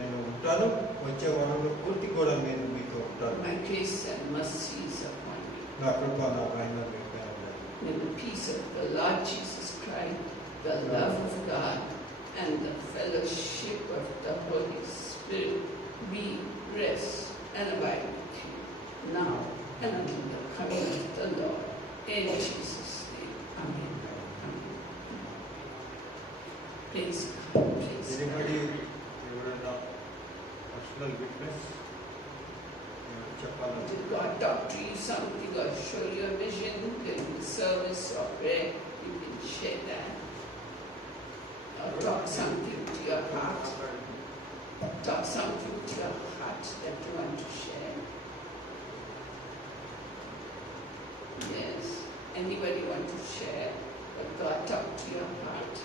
నేను ఉంటాను. వచ్చే వారంలో పూర్తి కూడా నేను మీతో ఉంటాను. My grace and mercy is upon you. నా కృప నా పైన మీ పైన ఉండాలి. May the peace of the Lord Jesus Christ, the love of God, and the fellowship of the Holy Spirit be, rest, and abide with you now and until the coming of the Lord. In Jesus' name. Amen. Amen. Praise God. Praise Anybody, God. ఎవరైనా personal witness చెప్పాలని Did God talk to you something or show you a vision during the service or prayer? You can share that. Or talk something to your heart. Talk something to your heart that you want to share. Yes. Anybody want to share what God talked to your heart?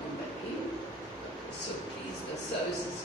Nobody? So please, the service is